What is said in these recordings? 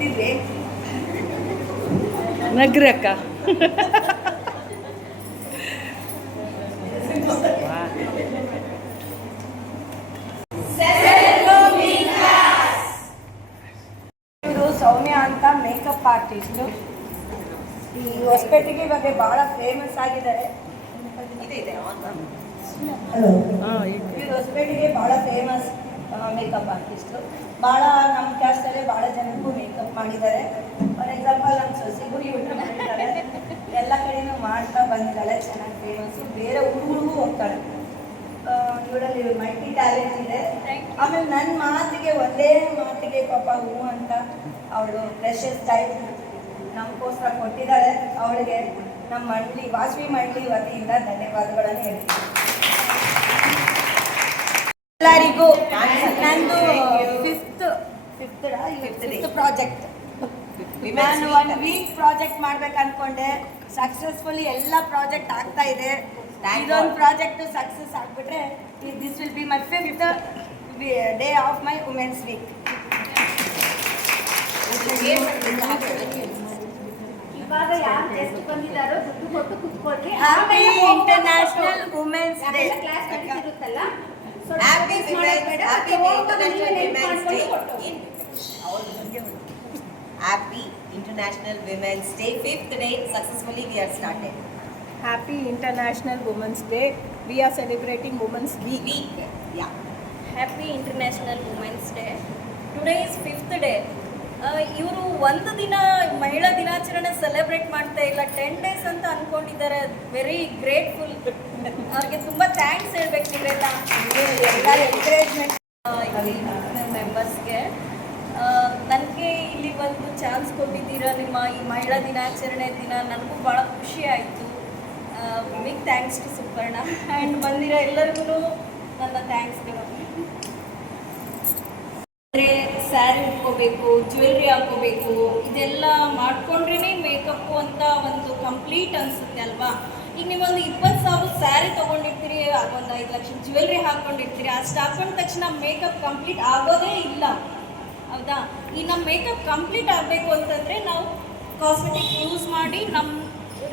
ಗೊತ್ತಿದ್ವಿ. ನಗ್ರಿ ಅಕ್ಕ. ಇವರು ಸೌಮ್ಯ ಅಂತ ಮೇಕಪ್ ಆರ್ಟಿಸ್ಟು. ಈ ಹೊಸಪೇಟೆಗೆ ಬಗ್ಗೆ ಭಾಳ ಫೇಮಸ್ ಆಗಿದ್ದಾರೆ. ಇವರು ಹೊಸಪೇಟೆಗೆ ಭಾಳ ಫೇಮಸ್ ಮೇಕಪ್ ಆರ್ಟಿಸ್ಟು. ಭಾಳ ನಮ್ಮ ಕ್ಯಾಸ್ಟಲ್ಲೇ ಭಾಳ ಜನಕ್ಕೂ ಮೇಕಪ್ ಮಾಡಿದ್ದಾರೆ. ಫಾರ್ ಎಕ್ಸಾಂಪಲ್ ನಮ್ಮ ಸೊಸೆಗೂ ಇವರು ಮಾಡಿದ್ದಾರೆ. ಎಲ್ಲ ಕಡೆಯೂ ಮಾಡ್ತಾ ಬಂದಿದ್ದಾಳೆ, ಚೆನ್ನಾಗಿ ಫೇಮಸ್ಸು. ಬೇರೆ ಊರಿಗೂ ಹೋಗ್ತಾಳೆ. ಇವರಲ್ಲಿ ಮಲ್ಟಿ ಟ್ಯಾಲೆಂಟ್ ಇದೆ. ಆಮೇಲೆ ನನ್ನ ಮಾತಿಗೆ ಒಂದೇ ಮಾತಿಗೆ ಪಾಪ ಹೂ ಅಂತ ಅವಳು ಫ್ರೆಶಸ್ ಟೈಮ್ ನಮಗೋಸ್ಕರ ಕೊಟ್ಟಿದ್ದಾಳೆ. ಅವಳಿಗೆ ನಮ್ಮ ಮಂಡಳಿ ವಾಸವಿ ಮಂಡಳಿ ವತಿಯಿಂದ ಧನ್ಯವಾದಗಳನ್ನು ಹೇಳ್ತೀನಿ. ಎಲ್ಲರಿಗೂ ನಂದು ಫಿಫ್ತ್ ಪ್ರಾಜೆಕ್ಟ್. ನಾನು 1 ವೀಕ್ ಪ್ರಾಜೆಕ್ಟ್ ಮಾಡ್ಬೇಕು ಅನ್ಕೊಂಡೆ. ಸಕ್ಸಸ್ಫುಲಿ ಎಲ್ಲ ಪ್ರಾಜೆಕ್ಟ್ ಆಗ್ತಾ ಇದೆ. ಇದೊಂದು ಪ್ರಾಜೆಕ್ಟ್ ಸಕ್ಸಸ್ ಆಗಿಬಿಟ್ರೆ this will be my 5th day of my women's week. ಇವಾಗ ಯಾರು ಗೆಸ್ಟ್ ಬಂದಿದ್ದಾರೋ ದುಡ್ಡು ಕೊಟ್ಟು ಕುತ್ಕೊಳ್ಳಿ. ಇಂಟರ್ನ್ಯಾಷನಲ್ ವುಮೆನ್ಸ್ ಡೇ ಕ್ಲಾಸ್ ನಡೀತಿರುತ್ತಲ್ಲ. Happy International Women's Day. 5th day successfully we are started. Happy International Women's Day. We are celebrating Women's Week. Yeah. Happy International Women's Day. Today is 5th day. ಇವರು ಒಂದು ದಿನ ಮಹಿಳಾ ದಿನಾಚರಣೆ celebrate ಮಾಡ್ತಾ ಇಲ್ಲ, 10 days ಅಂತ ಅಂದ್ಕೊಂಡಿದ್ದಾರೆ. Very grateful. ಅವ್ರಿಗೆ ತುಂಬ ಥ್ಯಾಂಕ್ಸ್ ಹೇಳ್ಬೇಕು ನೀವೆಲ್ಲ ಎಂಕರೇಜ್ಮೆಂಟ್ ಮೆಂಬರ್ಸ್ಗೆ. ನನಗೆ ಇಲ್ಲಿ ಒಂದು ಚಾನ್ಸ್ ಕೊಟ್ಟಿದ್ದೀರಾ ನಿಮ್ಮ ಈ ಮಹಿಳಾ ದಿನಾಚರಣೆ ದಿನ. ನನಗೂ ಭಾಳ ಖುಷಿ ಆಯಿತು. Big thanks to Suparna and ಬಂದಿರೋ ಎಲ್ಲರಿಗೂ ನನ್ನ ಥ್ಯಾಂಕ್ಸ್ಗಳು. ಅಂದರೆ ಸ್ಯಾರಿ ಉಟ್ಕೋಬೇಕು, ಜ್ಯುವೆಲ್ರಿ ಹಾಕ್ಕೋಬೇಕು, ಇದೆಲ್ಲ ಮಾಡ್ಕೊಂಡ್ರೇ ಮೇಕಪ್ಪು ಅಂತ ಒಂದು ಕಂಪ್ಲೀಟ್ ಅನಿಸುತ್ತೆ ಅಲ್ವಾ. ಈಗ ನೀವೊಂದು 20,000 ಸ್ಯಾರಿ ತೊಗೊಂಡಿರ್ತೀರಿ, ಒಂದು 5 ಲಕ್ಷ ಜ್ಯುವೆಲ್ರಿ ಹಾಕ್ಕೊಂಡಿರ್ತೀರಿ. ಅಷ್ಟು ಹಾಕೊಂಡ ತಕ್ಷಣ ಮೇಕಪ್ ಕಂಪ್ಲೀಟ್ ಆಗೋದೇ ಇಲ್ಲ, ಹೌದಾ. ಈ ನಮ್ಮ ಮೇಕಪ್ ಕಂಪ್ಲೀಟ್ ಆಗಬೇಕು ಅಂತಂದರೆ ನಾವು ಕಾಸ್ಮೆಟಿಕ್ ಯೂಸ್ ಮಾಡಿ ನಮ್ಮ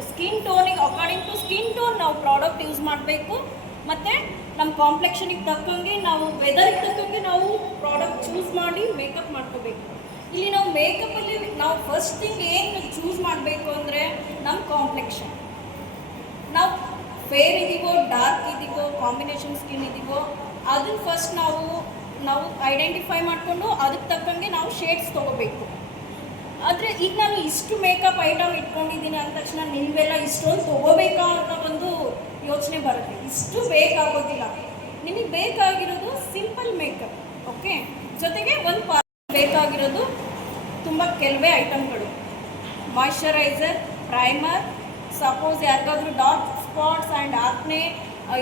ಸ್ಕಿನ್ ಟೋನಿಗೆ ಅಕಾರ್ಡಿಂಗ್ ಟು ಸ್ಕಿನ್ ಟೋನ್ ನಾವು ಪ್ರಾಡಕ್ಟ್ ಯೂಸ್ ಮಾಡಬೇಕು. ಮತ್ತು ನಮ್ಮ ಕಾಂಪ್ಲೆಕ್ಷನಿಗೆ ತಕ್ಕಂಗೆ ನಾವು ವೆದರ್ಗೆ ತಕ್ಕಂಗೆ ನಾವು ಪ್ರಾಡಕ್ಟ್ ಚೂಸ್ ಮಾಡಿ ಮೇಕಪ್ ಮಾಡ್ಕೋಬೇಕು. ಇಲ್ಲಿ ನಾವು ಮೇಕಪ್ಪಲ್ಲಿ ನಾವು ಫಸ್ಟ್ ಥಿಂಗ್ ಏನು ಚೂಸ್ ಮಾಡಬೇಕು ಅಂದರೆ ನಮ್ಮ ಕಾಂಪ್ಲೆಕ್ಷನ್. ನಾವು ಫೇರ್ ಇದ್ದೀವೋ ಡಾರ್ಕ್ ಇದ್ದೀವೋ ಕಾಂಬಿನೇಷನ್ ಸ್ಕಿನ್ ಇದ್ದೀವೋ ಅದನ್ನು ಫಸ್ಟ್ ನಾವು ಐಡೆಂಟಿಫೈ ಮಾಡಿಕೊಂಡು ಅದಕ್ಕೆ ತಕ್ಕಂಗೆ ನಾವು ಶೇಡ್ಸ್ ತೊಗೋಬೇಕು. ಆದರೆ ಈಗ ನಾನು ಇಷ್ಟು ಮೇಕಪ್ ಐಟಮ್ ಇಟ್ಕೊಂಡಿದ್ದೀನಿ ಅಂದ ತಕ್ಷಣ ನೀವೆಲ್ಲ ಇಷ್ಟೊಂದು ತೊಗೋಬೇಕಾ ಅನ್ನೋ ಒಂದು ಯೋಚನೆ ಬರುತ್ತೆ. ಇಷ್ಟು ಬೇಕಾಗೋದಿಲ್ಲ. ನಿಮಗೆ ಬೇಕಾಗಿರೋದು ಸಿಂಪಲ್ ಮೇಕಪ್, ಓಕೆ. ಜೊತೆಗೆ ಒಂದು ಬೇಕಾಗಿರೋದು ತುಂಬ ಕೆಲವೇ ಐಟಮ್ಗಳು. ಮಾಯ್ಶ್ಚರೈಸರ್, ಪ್ರೈಮರ್, ಸಪೋಸ್ ಯಾರಿಗಾದ್ರೂ ಡಾರ್ಕ್ ಸ್ಪಾಟ್ಸ್ ಆ್ಯಂಡ್ ಆಕ್ನೆ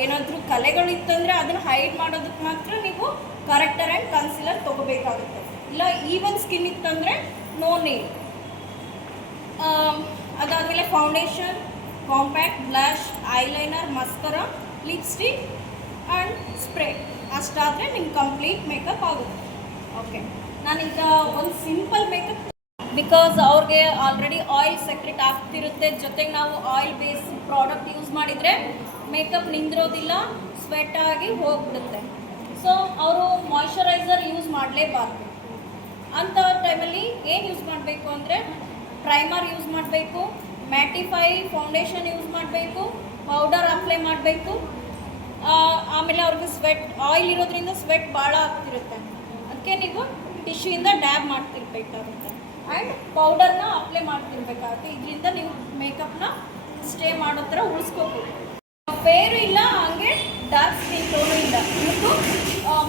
ಏನಾದರೂ ಕಲೆಗಳಿತ್ತಂದರೆ ಅದನ್ನು ಹೈಡ್ ಮಾಡೋದಕ್ಕೆ ಮಾತ್ರ ನೀವು ಕರೆಕ್ಟರ್ ಆ್ಯಂಡ್ ಕನ್ಸಿಲರ್ ತೊಗೋಬೇಕಾಗುತ್ತೆ. ಇಲ್ಲ ಈವನ್ ಸ್ಕಿನ್ ಇತ್ತಂದರೆ ನೋ ನೀಡ್. ಅದಾದಮೇಲೆ foundation, compact, blush, eyeliner, mascara, lipstick and spray ಅಷ್ಟಾದರೆ ನಿಮ್ಗೆ ಕಂಪ್ಲೀಟ್ ಮೇಕಪ್ ಆಗುತ್ತೆ, ಓಕೆ. ನಾನೀಗ ಒಂದು ಸಿಂಪಲ್ ಮೇಕಪ್, ಬಿಕಾಸ್ ಅವ್ರಿಗೆ ಆಲ್ರೆಡಿ ಆಯಿಲ್ ಸೆಕ್ರೆಟ್ ಆಗ್ತಿರುತ್ತೆ. ಜೊತೆಗೆ ನಾವು ಆಯಿಲ್ ಬೇಸ್ ಪ್ರಾಡಕ್ಟ್ ಯೂಸ್ ಮಾಡಿದರೆ ಮೇಕಪ್ ನಿಂದಿರೋದಿಲ್ಲ, ಸ್ವೆಟ್ ಆಗಿ ಹೋಗ್ಬಿಡುತ್ತೆ. ಸೊ ಅವರು ಮಾಯ್ಶ್ಚರೈಸರ್ ಯೂಸ್ ಮಾಡಲೇಬಾರ್ದು. ಅಂಥ ಟೈಮಲ್ಲಿ ಏನು ಯೂಸ್ ಮಾಡಬೇಕು ಅಂದರೆ ಪ್ರೈಮರ್ ಯೂಸ್ ಮಾಡಬೇಕು, ಮ್ಯಾಟಿಫೈ ಫೌಂಡೇಶನ್ ಯೂಸ್ ಮಾಡಬೇಕು, ಪೌಡರ್ ಅಪ್ಲೈ ಮಾಡಬೇಕು. ಆಮೇಲೆ ಅವ್ರಿಗೆ ಸ್ವೆಟ್ ಆಯಿಲ್ ಇರೋದ್ರಿಂದ ಸ್ವೆಟ್ ಭಾಳ ಆಗ್ತಿರುತ್ತೆ. ಅದಕ್ಕೆ ನೀವು ಟಿಶ್ಯೂಯಿಂದ ಡ್ಯಾಬ್ ಮಾಡ್ತಿರ್ಬೇಕಾಗುತ್ತೆ ಆ್ಯಂಡ್ ಪೌಡರ್ನ ಅಪ್ಲೈ ಮಾಡ್ತಿರ್ಬೇಕಾಗುತ್ತೆ. ಇದರಿಂದ ನೀವು ಮೇಕಪ್ನ ಸ್ಟೇ ಮಾಡೋ ಥರ ಉಳಿಸ್ಕೋಬೇಕು. ಫೇರು ಇಲ್ಲ, ಹಾಗೆ ಡಾರ್ಕ್ ಸ್ಕಿನ್ ಟೋನು ಇಲ್ಲ, ಇವ್ರಿಗೂ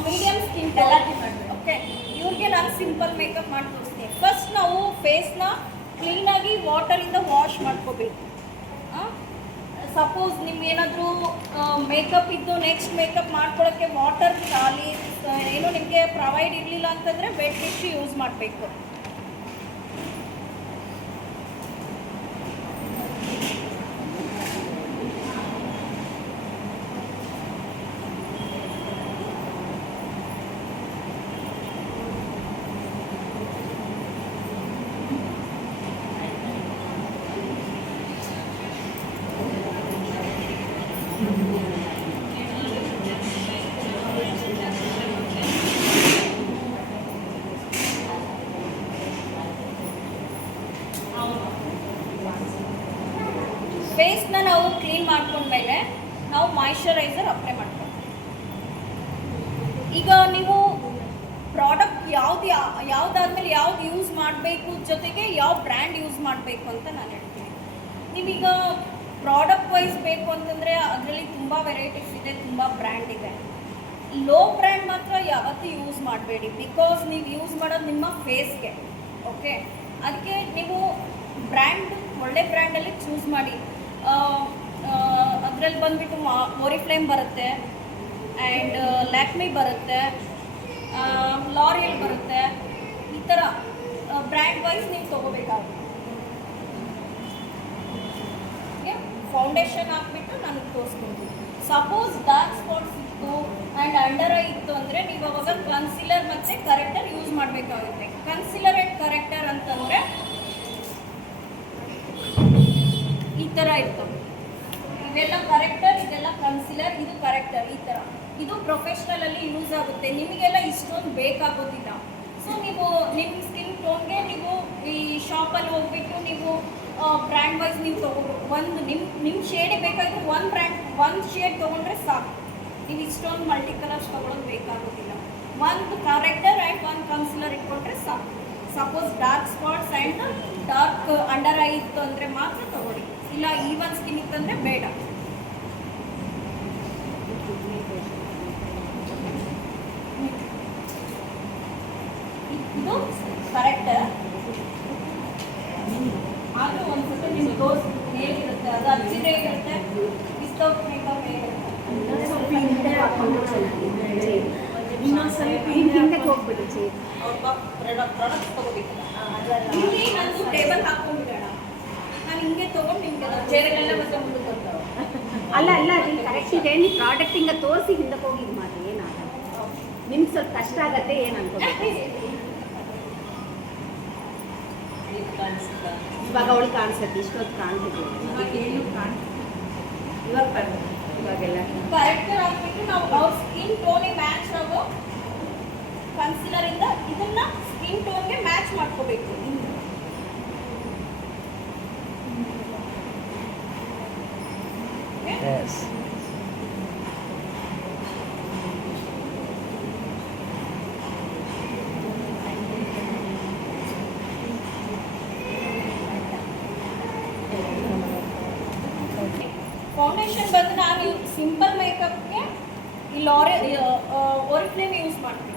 ಮೀಡಿಯಮ್ ಸ್ಕಿನ್ ಟೋನ್, ಓಕೆ. ಇವ್ರಿಗೆ ನಾನು ಸಿಂಪಲ್ ಮೇಕಪ್ ಮಾಡಿ ತೋರಿಸ್ತೀನಿ. ಫಸ್ಟ್ ನಾವು ಫೇಸ್ನ ಕ್ಲೀನಾಗಿ ವಾಟರಿಂದ ವಾಶ್ ಮಾಡ್ಕೋಬೇಕು. ಸಪೋಸ್ ನಿಮ್ಗೇನಾದರೂ ಮೇಕಪ್ ಇದ್ದು ನೆಕ್ಸ್ಟ್ ಮೇಕಪ್ ಮಾಡ್ಕೊಳ್ಳೋಕ್ಕೆ ವಾಟರ್ ಖಾಲಿ ಏನೋ ನಿಮಗೆ ಪ್ರೊವೈಡ್ ಇರಲಿಲ್ಲ ಅಂತಂದರೆ ವೆಟ್ ಟಿಶ್ಯೂ ಯೂಸ್ ಮಾಡಬೇಕು. ಫೇಸ್ನ ನಾವು ಕ್ಲೀನ್ ಮಾಡ್ಕೊಂಡ್ಮೇಲೆ ನಾವು ಮಾಯಿಶ್ಚರೈಸರ್ ಅಪ್ಲೈ ಮಾಡ್ತೀವಿ. ಈಗ ನೀವು ಪ್ರಾಡಕ್ಟ್ ಯಾವುದಾದ್ಮೇಲೆ ಯಾವ್ದು ಯೂಸ್ ಮಾಡಬೇಕು, ಜೊತೆಗೆ ಯಾವ ಬ್ರ್ಯಾಂಡ್ ಯೂಸ್ ಮಾಡಬೇಕು ಅಂತ ನಾನು ಹೇಳ್ತೀನಿ. ನೀವೀಗ ಪ್ರಾಡಕ್ಟ್ ವೈಸ್ ಬೇಕು ಅಂತಂದರೆ ಅದರಲ್ಲಿ ತುಂಬ ವೆರೈಟೀಸ್ ಇದೆ, ತುಂಬ ಬ್ರ್ಯಾಂಡ್ ಇದೆ. ಲೋ ಬ್ರ್ಯಾಂಡ್ ಮಾತ್ರ ಯಾವತ್ತೂ ಯೂಸ್ ಮಾಡಬೇಡಿ, ಬಿಕಾಸ್ ನೀವು ಯೂಸ್ ಮಾಡೋದು ನಿಮ್ಮ ಫೇಸ್ಗೆ. ಓಕೆ, ಅದಕ್ಕೆ ನೀವು ಬ್ರ್ಯಾಂಡ್ ಒಳ್ಳೆ ಬ್ರ್ಯಾಂಡಲ್ಲಿ ಚೂಸ್ ಮಾಡಿ. ಅದರಲ್ಲಿ ಬಂದುಬಿಟ್ಟು ಓರಿಫ್ಲೇಮ್ ಬರುತ್ತೆ, ಆ್ಯಂಡ್ ಲ್ಯಾಕ್ಮಿ ಬರುತ್ತೆ, ಲಾರಿಯಲ್ ಬರುತ್ತೆ. ಈ ಥರ ಬ್ರ್ಯಾಂಡ್ ವೈಸ್ ನೀವು ತೊಗೋಬೇಕಾಗುತ್ತೆ. ಫೌಂಡೇಶನ್ ಹಾಕ್ಬಿಟ್ಟು ನನಗೆ ತೋರಿಸ್ಕೊಡ್ತೀನಿ. ಸಪೋಸ್ ಡಾರ್ಕ್ ಸ್ಪಾಟ್ಸ್ ಇತ್ತು ಆ್ಯಂಡ್ ಅಂಡರ್ ಐ ಇತ್ತು ಅಂದರೆ ನೀವು ಅವಾಗ ಕನ್ಸಿಲರ್ ಮತ್ತು ಕರೆಕ್ಟರ್ ಯೂಸ್ ಮಾಡಬೇಕಾಗುತ್ತೆ. ಕನ್ಸಿಲರ್ ಆ್ಯಂಡ್ ಕರೆಕ್ಟರ್ ಅಂತಂದರೆ ಈ ಥರ ಇರ್ತವೆ. ಇವೆಲ್ಲ ಕರೆಕ್ಟರ್, ಇದೆಲ್ಲ ಕನ್ಸಿಲರ್, ಇದು ಕರೆಕ್ಟರ್. ಈ ಥರ ಇದು ಪ್ರೊಫೆಷ್ನಲಲ್ಲಿ ಯೂಸ್ ಆಗುತ್ತೆ. ನಿಮಗೆಲ್ಲ ಇಷ್ಟೊಂದು ಬೇಕಾಗೋದಿಲ್ಲ. ಸೊ ನೀವು ನಿಮ್ಮ ಸ್ಕಿನ್ ಟೋನ್ಗೆ ನೀವು ಈ ಶಾಪಲ್ಲಿ ಹೋಗ್ಬಿಟ್ಟು ನೀವು ಬ್ರ್ಯಾಂಡ್ ವೈಸ್ ನೀವು ತೊಗೊಬೇಕು. ಒಂದು ನಿಮ್ಮ ಶೇಡೇ ಬೇಕಾದರೆ ಒಂದು ಶೇಡ್ ತೊಗೊಂಡ್ರೆ ಸಾಕು. ನೀವು ಇಷ್ಟೊಂದು ಮಲ್ಟಿ ಕಲರ್ಸ್ ತೊಗೊಳೋದು ಬೇಕಾಗೋದಿಲ್ಲ. ಒಂದು ಕರೆಕ್ಟರ್ ಆ್ಯಂಡ್ ಒಂದು ಕನ್ಸಿಲರ್ ಇಟ್ಕೊಂಡ್ರೆ ಸಾಕು. Suppose dark spots and dark under I ಇತ್ತು ಅಂದರೆ ಮಾತ್ರ ತೊಗೊಳ್ಳಿ, ಇಲ್ಲ ಈವನ್ ಸ್ಕಿನ್ ಇತ್ತಂದರೆ ಬೇಡ. ಇದು ಕರೆಕ್ಟರ್. ಆದರೂ ಒಂದು ಸ್ವಲ್ಪ ನಿಮ್ಗೆ ತೋರಿಸ್ತೀನಿ ಹೇಗಿರುತ್ತೆ, ಅದು ಹಚ್ಚಿದ್ರೆ ಹೇಗಿರುತ್ತೆ, ವಿತೌಟ್ ಮೇಕಪ್ ಹೇಗಿರುತ್ತೆ. ಇನ್ನೊಂದು ಸ್ವಲ್ಪ ಹಿಂದಕ್ಕೆ ಹೋಗ್ಬಿಡಿ. ಪ್ರಾಡಕ್ಟ್ಸ್ ತಗೋಬೇಕಲ್ಲ. ಇಲ್ಲಿ ನಾನು ಟೇಬಲ್ ಹಾಕ್ಕೊಂಡ್ಬಿಡೋಣ. ನಾನು ಹಿಂಗೆ ತೊಗೊಂಡು ನಿಮಗೆ ಚೇರಲ್ಲೆಲ್ಲ ಮತ್ತೆ ಮುಂದಕ್ಕೆ ಬರ್ತಾವೆ. ಅಲ್ಲ ಅದು ಕರೆಕ್ಟ್ ಇದೆ. ನೀವು ಪ್ರಾಡಕ್ಟ್ ಹಿಂಗೆ ತೋರಿಸಿ ಹಿಂದಕ್ಕೆ ಹೋಗಿ ಇದು ಮಾಡಿ, ಏನಾಗಲ್ಲ. ನಿಮ್ಗೆ ಸ್ವಲ್ಪ ಕಷ್ಟ ಆಗತ್ತೆ, ಏನು ಅನ್ಕೋಬೇಕು. ಇವಾಗ ಅವಳು ಕಾಣಿಸುತ್ತೆ, ಇಷ್ಟೊತ್ತು ಕಾಣಿಸುತ್ತೆ. ಇವಾಗೆಲ್ಲ ಕರೆಕ್ಟರ್ ಹಾಕ್ಬಿಟ್ಟು ನಾವು ಅವ್ರ ಸ್ಕಿನ್ ಟೋನಿಗೆ ಮ್ಯಾಚ್ ಆಗೋ ಕನ್ಸಿಲರಿಂದ ಇದನ್ನ ಸ್ಕಿನ್ ಟೋನ್ಗೆ ಮ್ಯಾಚ್ ಮಾಡ್ಕೋಬೇಕು. ಫೌಂಡೇಶನ್ ಬಂದು ನಾನು ಸಿಂಪಲ್ ಮೇಕಪ್ಗೆ ಈ ಓರಿಫ್ಲೇಮ್ ಯೂಸ್ ಮಾಡ್ತೀನಿ.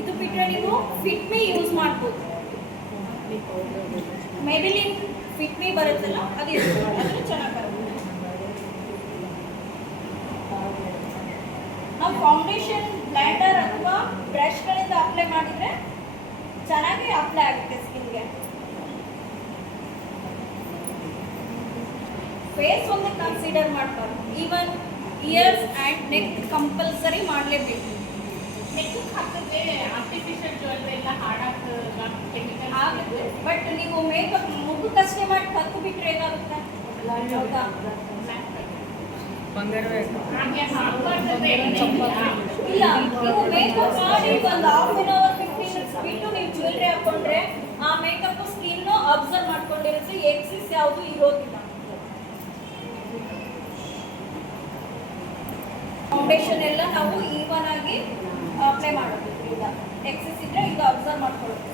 ಇದು ಬಿಟ್ಟರೆ ನೀವು ಫಿಟ್ ಮೀ ಯೂಸ್ ಮಾಡ್ಬೋದು. ಮೇಬಿಲಿನ್ ಫಿಟ್ ಮೀ ಬರುತ್ತಲ್ಲ, ಅದು ಅದನ್ನು ಚೆನ್ನಾಗಿ ಬರುತ್ತೆ. ನಾವು ಫೌಂಡೇಶನ್ ಬ್ಲೆಂಡರ್ ಅಥವಾ ಬ್ರಷ್ಗಳಿಂದ ಅಪ್ಲೈ ಮಾಡಿದರೆ ಚೆನ್ನಾಗಿ ಅಪ್ಲೈ ಆಗುತ್ತೆ ಸ್ಕಿನ್ಗೆ. ಫೇಸ್ ಒಂದು ಕನ್ಸಿಡರ್ ಮಾಡಬಾರ್ದು. Even years and neck compulsory ಮಾಡಲೇಬೇಕು. ನೆಕ್ ಹಾಕಿದ್ರೆ ಆರ್ಟಿಫಿಷಿಯಲ್ ಜ್ಯುವೆಲ್ರಿ ಎಲ್ಲ ಹಾಳಾಗ್ತದೆ, ಕೆಮಿಕಲ್ ಆಗುತ್ತೆ. ಬಟ್ ನೀವು ಮೇಕಪ್ ಮುಖಕ್ಕಷ್ಟೇ ಮಾಡಿ ಕತ್ತು ಬಿಟ್ಟರೆ ಏನಾಗುತ್ತೆ? ಹೌದಾ? ಇಲ್ಲ, ನೀವು ಮೇಕಪ್ ಮಾಡಿ ಒಂದು ಹಾಫ್ ಆನ್ ಅವರ್ 15 ಮಿನಿಟ್ಸ್ ಬಿಟ್ಟು ನೀವು ಜ್ಯುವೆಲ್ರಿ ಹಾಕೊಂಡ್ರೆ ಆ ಮೇಕಪ್ ಸ್ಕಿನ್ ಅಬ್ಸರ್ವ್ ಮಾಡ್ಕೊಂಡಿರುತ್ತೆ, ಎಕ್ಸಿಸ್ ಯಾವುದು ಇರೋದಿಲ್ಲ. ಫೌಂಡೇಶನ್ ಎಲ್ಲ ನಾವು ಈವನ್ ಆಗಿ ಅಪ್ಲೈ ಮಾಡೋದು. ಈಗ ಎಕ್ಸೆಸ್ ಇದ್ರೆ ಈಗ ಅಬ್ಸರ್ವ್ ಮಾಡ್ಕೊಳ್ಳೋದು.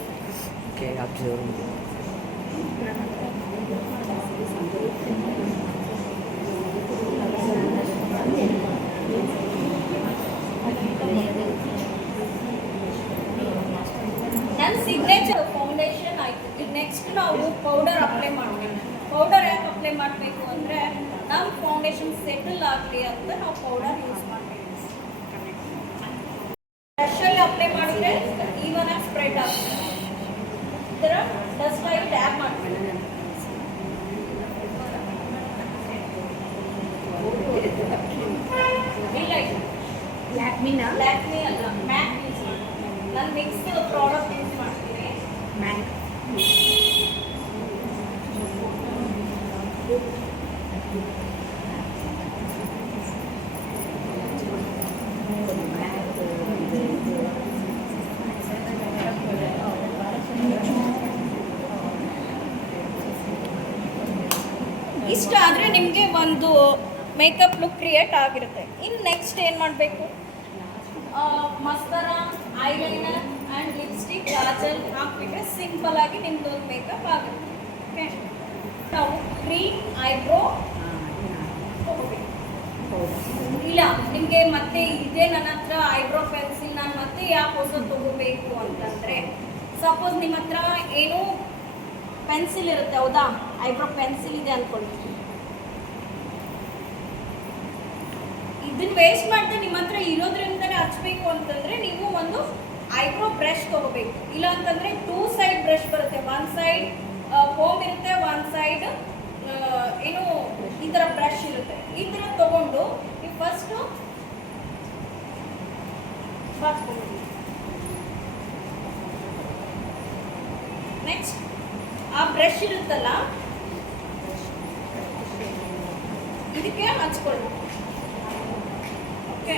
ನನ್ನ ಸಿಗ್ನೇಚರ್ ಫೌಂಡೇಶನ್ ಆಯಿತು. ಈಗ ನೆಕ್ಸ್ಟ್ ನಾವು ಪೌಡರ್ ಅಪ್ಲೈ ಮಾಡಬೇಕು. ಪೌಡರ್ ಯಾಕೆ ಅಪ್ಲೈ ಮಾಡಬೇಕು ಅಂದರೆ ನಮ್ಮ ಫೌಂಡೇಶನ್ ಸೆಟಲ್ ಆಗಲಿ ಅಂತ ನಾವು ಪೌಡರ್ ಯೂಸ್ ಮಾಡಬೇಕು. ಬ್ರಷಲ್ಲಿ ಅಪ್ಲೈ ಮಾಡಿದರೆ ಈವನ್ ಆಗಿ ಸ್ಪ್ರೆಡ್ ಆಗ್ತದೆ. ಈ ಥರ ಡಸ್ಟ್ ಆಗಿ ಟ್ಯಾಪ್ ಮಾಡಬೇಕು. ಇಲ್ಲ ಲ್ಯಾಕ್ಮಿ ಅಲ್ಲ, ಮ್ಯಾಕ್ ಯೂಸ್ ಮಾಡ್ತೀನಿ. ನಾನು ಮಿಕ್ಸ್ ಪ್ರಾಡಕ್ಟ್ ಯೂಸ್ ಮಾಡ್ತೀನಿ. ಮ್ಯಾಕ್ ಇಷ್ಟ ಆದರೆ ನಿಮಗೆ ಒಂದು ಮೇಕಪ್ ಲುಕ್ ಕ್ರಿಯೇಟ್ ಆಗಿರುತ್ತೆ. ಇನ್ನು ನೆಕ್ಸ್ಟ್ ಏನು ಮಾಡಬೇಕು, mascara, eyeliner and lipstick, Kajal ಹಾಕ್ಬಿಟ್ರೆ ಸಿಂಪಲ್ ಆಗಿ ನಿಮ್ದು ಒಂದು ಮೇಕಪ್ ಆಗುತ್ತೆ. ಓಕೆ, ನಾವು ಕ್ರೀಮ್ ಐಬ್ರೋ ತಗೋಬೇಕು. ಇಲ್ಲ ನಿಮಗೆ ಮತ್ತೆ ಇದೆ ನನ್ನ ಹತ್ರ ಐಬ್ರೋ ಪೆನ್ಸಿಲ್, ನಾನು ಮತ್ತೆ ಯಾಕೆ ಹೊಸದು ತಗೋಬೇಕು ಅಂತಂದರೆ, ಸಪೋಸ್ ನಿಮ್ಮ ಹತ್ರ ಏನೋ ಪೆನ್ಸಿಲ್ ಇರುತ್ತೆ, ಹೌದಾ, ಐಬ್ರೋ ಪೆನ್ಸಿಲ್ ಇದೆ ಅಂದ್ಕೊಳ್ಳಿ, ಇದನ್ನ ವೇಸ್ಟ್ ಮಾಡಿದ್ರೆ ನಿಮ್ಮ ಹತ್ರ ಇರೋದ್ರಿಂದಲೇ ಹಚ್ಬೇಕು ಅಂತಂದರೆ ನೀವು ಒಂದು ಐಬ್ರೋ ಬ್ರಷ್ ತೊಗೋಬೇಕು. ಇಲ್ಲ ಅಂತಂದರೆ 2 ಸೈಡ್ ಬ್ರಷ್ ಬರುತ್ತೆ, 1 ಸೈಡ್ ಫೋಮ್ ಇರುತ್ತೆ, 1 ಸೈಡ್ ಏನು ಈ ಥರ ಬ್ರಷ್ ಇರುತ್ತೆ. ಈ ಥರ ತೊಗೊಂಡು ನೀವು ಫಸ್ಟು ನೆಕ್ಸ್ಟ್ ಆ ಬ್ರಷ್ ಇರುತ್ತಲ್ಲ ಇದಕ್ಕೆ ಹಚ್ಕೊಳ್ಳಿ. ಓಕೆ,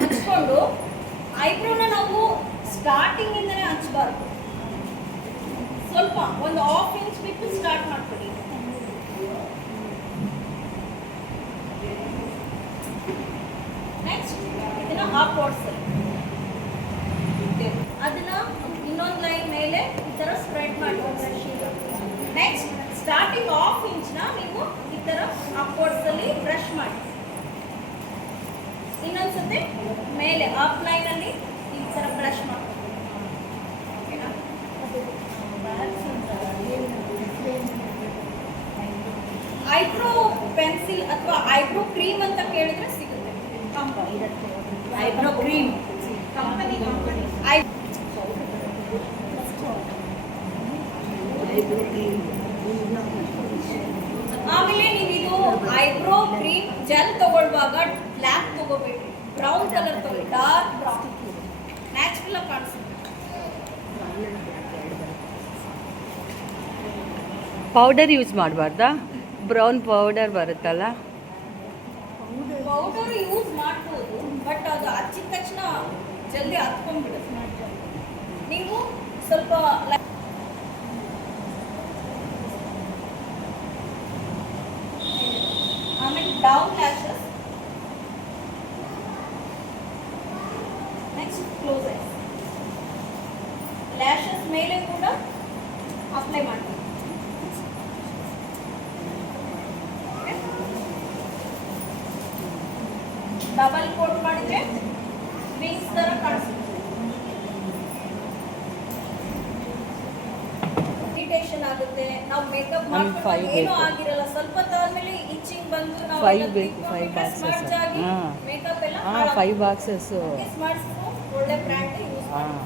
ಹಚ್ಕೊಂಡು ಐಬ್ರೋನ ನಾವು ಸ್ಟಾರ್ಟಿಂಗಿಂದನೇ ಹಚ್ಚಬಾರ್ದು, ಸ್ವಲ್ಪ ಒಂದು 1/2 ಇಂಚ್ ಬಿಟ್ಟು ಸ್ಟಾರ್ಟ್ ಮಾಡ್ಕೊಳ್ಳಿ. ನೆಕ್ಸ್ಟ್ ಇದನ್ನ ಹಾಕ್ಕೊಡ್ಸಲ್ಲಿ ಅದನ್ನ ಇನ್ನೊಂದು ಲೈನ್ ಮೇಲೆ ಈ ಥರ ಸ್ಪ್ರೆಡ್ ಮಾಡ್ಕೊಂಡು, ನೆಕ್ಸ್ಟ್ ಸ್ಟಾರ್ಟಿಂಗ್ 1/2 ಇಂಚ್ನ ನೀವು ಈ ಥರ ಅಪ್ವರ್ಡ್ಸಲ್ಲಿ ಬ್ರಷ್ ಮಾಡಿ, ಇನ್ನೊಂದ್ಸತಿ ಮೇಲೆ ಅಪ್ ಲೈನಲ್ಲಿ ಈ ಥರ ಬ್ರಷ್ ಮಾಡಿ. ಓಕೆನಾ? ಐಬ್ರೋ ಪೆನ್ಸಿಲ್ ಅಥವಾ ಐಬ್ರೋ ಕ್ರೀಮ್ ಅಂತ ಕೇಳಿದ್ರೆ ಸಿಗುತ್ತೆ. ಐಬ್ರೋ ಕ್ರೀಮ್ ಕಂಪನಿ ಆಮೇಲೆ ನೀವು ಇದು ಐಬ್ರೋ ಕ್ರೀಮ್ ಜೆಲ್ ತಗೊಳ್ಳುವಾಗ ಬ್ಲ್ಯಾಕ್ ತಗೋಬೇಡಿ, ಬ್ರೌನ್ ಕಲರ್ ತಗೊಳ್ಳಿ, ಡಾರ್ಕ್ ಬ್ರೌನ್, ನ್ಯಾಚುರಲ್ ಆಗಿ ಕಾಣಿಸುತ್ತೆ. ಪೌಡರ್ ಯೂಸ್ ಮಾಡಬಾರ್ದಾ? ಬ್ರೌನ್ ಪೌಡರ್ ಬರುತ್ತಲ್ಲ, ಪೌಡರ್ ಯೂಸ್ ಮಾಡ್ಬೋದು, ಬಟ್ ಅದು ಹಚ್ಚಿದ ತಕ್ಷಣ ಜಲ್ದಿ ಹತ್ಕೊಂಡ್ಬಿಡುತ್ತೆ. ನೀವು ಸ್ವಲ್ಪ ಆಮೇಲೆ down lashes, next close eyes, lashes ಮೇಲೆ ಕೂಡ ಅಪ್ಲೈ ಮಾಡ್ತೀವಿ. ಡಬಲ್ ಕೋಟ್ ಮಾಡಿದ್ರೆ ವಿಂಗ್ಸ್ ತರ ಕಾಣಿಸುತ್ತೆ. ಇರಿಟೇಷನ್ ಆಗುತ್ತೆ, ನಾವು ಮೇಕಪ್ ಮಾಡ್ಕೊಂಡು ಏನೂ ಆಗಿರಲ್ಲ, ಸ್ವಲ್ಪ ತಾದ್ಮೇಲೆ ಇಚ್ಚಿಂಗ್ ಬಂದು ನಾವು 5 ಬೇಕು, 5 ಬಾಕ್ಸಸ್. ಮೇಕಪ್ ಎಲ್ಲ 5 ಬಾಕ್ಸಸ್. ಮಾಡಿಸ್ಕೊ, ಒಳ್ಳೆ ಬ್ರ್ಯಾಂಡ್ ಯೂಸ್ ಹಾಂ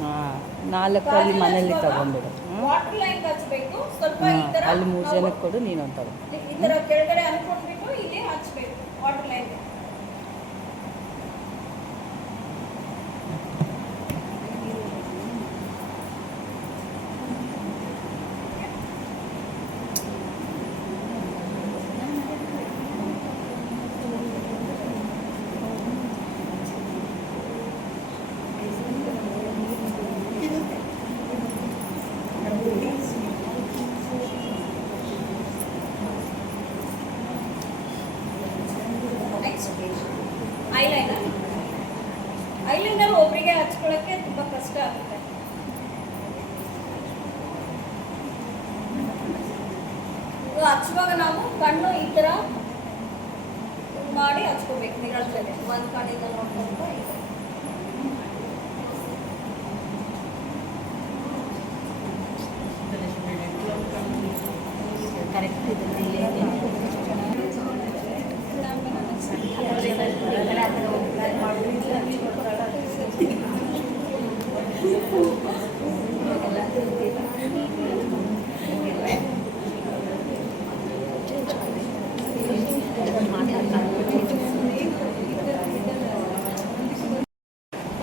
ಹಾಂ, 4 ಅಲ್ಲಿ ಮನೇಲಿ ತಗೊಂಡ್ಬಿಡು. ವಾಟರ್ ಲೈನ್ ಹಚ್ಚಬೇಕು, ಸ್ವಲ್ಪ ಈ ತರ ಅಲ್ಲಿ 3 ಜನಕ್ಕೆ ಕೊಡು, ನೀನೊಂದು ತಗೋ. ಈ ತರ ಕೆಳಗಡೆ ಅನ್ಕೊಂಡ್ಬಿಟ್ಟು ಇಲ್ಲೇ ಹಚ್ಚಬೇಕು ವಾಟರ್ ಲೈನ್. ಐಲೈನರ್, ಐಲೈನರ್ ಒಬ್ಬರಿಗೆ ಹಚ್ಕೊಳ್ಳೋಕ್ಕೆ ತುಂಬ ಕಷ್ಟ ಆಗುತ್ತೆ. ಇದು ಹಚ್ಚುವಾಗ ನಾವು ಕಣ್ಣು ಈ ಥರ ಮಾಡಿ ಹಚ್ಕೋಬೇಕು, ಮಿರರ್ ಜೊತೆ ಒಂದು ಕಣ್ಣಿಂದ ನೋಡ್ಕೊಂಡು ಈ ಥರ.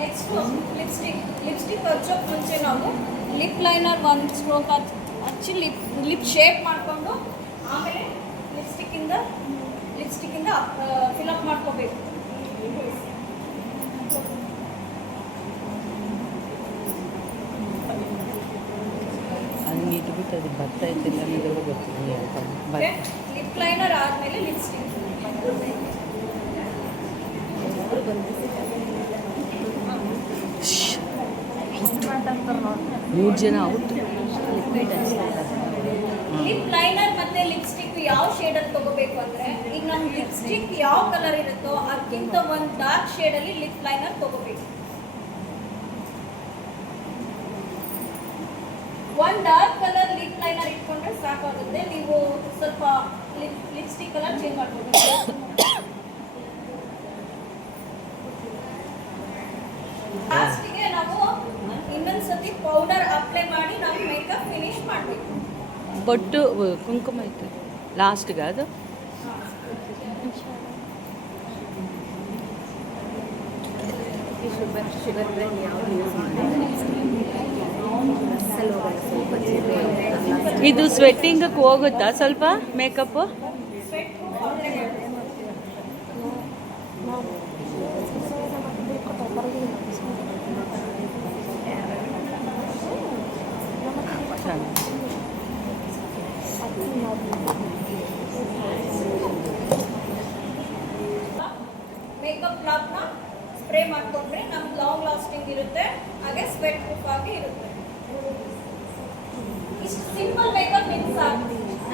ನೆಕ್ಸ್ಟು ಲಿಪ್ಸ್ಟಿಕ್ ಹಚ್ಚೋಕ್ಕೆ ಮುಂಚೆ ನಾವು ಲಿಪ್ ಲೈನರ್ ಒಂದು ಸ್ಟ್ರೋಕ್ ಹಚ್ಚಿ ಲಿಪ್ ಶೇಪ್ ಮಾಡಿಕೊಂಡು ಆಮೇಲೆ ಲಿಪ್ಸ್ಟಿಕ್ಕಿಂದ ಫಿಲಪ್ ಮಾಡ್ಕೋಬೇಕು. ನಂಗೆ ಇದು ಬಿಟ್ಟು ಅದು ಬರ್ತಾ ಇದ್ದಿಲ್ಲ ಅನ್ನೋದು ಗೊತ್ತಿಲ್ಲ ಅಂತ ಲಿಪ್ ಲೈನರ್ ಆದಮೇಲೆ ಲಿಪ್ಸ್ಟಿಕ್. ಮೂರು ಜನ ಔಟ್. ಲಿಪ್ ಲೈನರ್ ಮತ್ತೆ ಲಿಪ್ಸ್ಟಿಕ್ ಯಾವ ಶೇಡಲ್ಲಿ ತಗೋಬೇಕು ಅಂದರೆ, ಈಗ ನಮ್ಮ ಲಿಪ್ಸ್ಟಿಕ್ ಯಾವ ಕಲರ್ ಇರುತ್ತೋ ಅದಕ್ಕಿಂತ ಒಂದು ಡಾರ್ಕ್ ಶೇಡಲ್ಲಿ ಲಿಪ್ ಲೈನರ್ ತಗೋಬೇಕು. ಒಂದು ಡಾರ್ಕ್ ಕಲರ್ ಲಿಪ್ ಲೈನರ್ ಇಟ್ಕೊಂಡ್ರೆ ಸಾಕಾಗುತ್ತೆ. ನೀವು ಸ್ವಲ್ಪ ಲಿಪ್ಸ್ಟಿಕ್ ಕಲರ್ ಚೇಂಜ್ ಮಾಡ್ಕೋಬೇಕು. ಲಾಸ್ಟಿಗೆ ನಾವು ಇನ್ನೊಂದ್ಸತಿ ಪೌಡರ್ ಅಪ್ಲೈ ಮಾಡಿ ನಾವು ಮೇಕಪ್ ಫಿನಿಶ್ ಮಾಡಬೇಕು. ಬೊಟ್ಟು ಕುಂಕುಮ ಇತ್ತು ಲಾಸ್ಟ್ಗೆ ಅದು. ಶುಗರ್ ಬ್ರೆಡ್ ಯಾವುದು ಯೂಸ್ ಮಾಡಿ ಸ್ವಲ್ಪ ಇದು ಸ್ವೆಟ್ಟಿಂಗಕ್ಕೆ ಹೋಗುತ್ತಾ ಸ್ವಲ್ಪ ಮೇಕಪ್ಪು? ಮೇಕಪ್ ಬ್ಲಾಕ್ನ ಸ್ಪ್ರೇ ಮಾಡಿಕೊಂಡ್ರೆ ನಮ್ಗೆ ಲಾಂಗ್ ಲಾಸ್ಟಿಂಗ್ ಇರುತ್ತೆ, ಹಾಗೆ ಸ್ವೆಟ್ ಪ್ರೂಫ್ ಆಗಿ ಇರುತ್ತೆ. ಇಷ್ಟು ಸಿಂಪಲ್ ಮೇಕಪ್ ನಿಮ್ಗೆ ಸಾಕು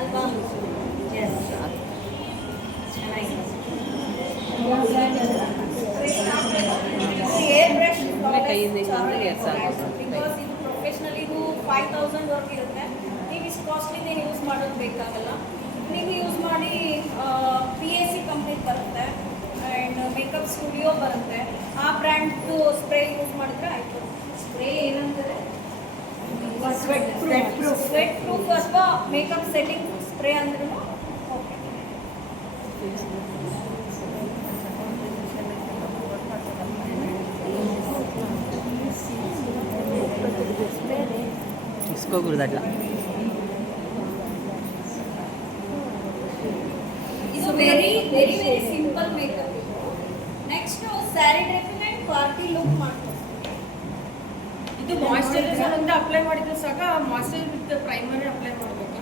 ಅಲ್ವಾ? ಏರ್ ಬ್ರಷ್ ಬಿಕಾಸ್ ಇದು ಪ್ರೊಫೆಷನಲ್, ಇದು 5000 ವರ್ಕ್ ಇರುತ್ತೆ. ನೀವು ಇಷ್ಟು ಕಾಸ್ಟ್ಲಿದೇನು ಯೂಸ್ ಮಾಡೋದು ಬೇಕಾಗಲ್ಲ. ನೀವು ಯೂಸ್ ಮಾಡಿ PAC ಕಂಪ್ನಿ ಬರುತ್ತೆ ಆ್ಯಂಡ್ ಮೇಕಪ್ ಸ್ಟುಡಿಯೋ ಬರುತ್ತೆ, ಆ ಬ್ರ್ಯಾಂಡ್ದು ಸ್ಪ್ರೇ ಯೂಸ್ ಮಾಡಿದ್ರೆ ಆಯಿತು. ಸ್ಪ್ರೇ ಏನಂತಾರೆ? ಸ್ವೆಟ್ ಪ್ರೂಫ್ ಅಥವಾ ಮೇಕಪ್ ಸೆಟ್ಟಿಂಗ್ ಸ್ಪ್ರೇ ಅಂದ್ರೂ ಓಕೆ. ಇಸ್ಕೋಗುರ್ದಲ್ಲ. ಇದು very very very simple makeup. Next sari dressing and party look ಮಾಡ್ತೀವಿ. ಇದು ಮಾಯಿಶ್ಚರೈಸರ್ ಅಂತ ಅಪ್ಲೈ ಮಾಡಿದ್ರೆ ಸಾಕ, ಮಾಯಿಶ್ಚರೈಸರ್ ವಿತ್ ಪ್ರೈಮರ್ ಅಪ್ಲೈ ಮಾಡಬೇಕಾ?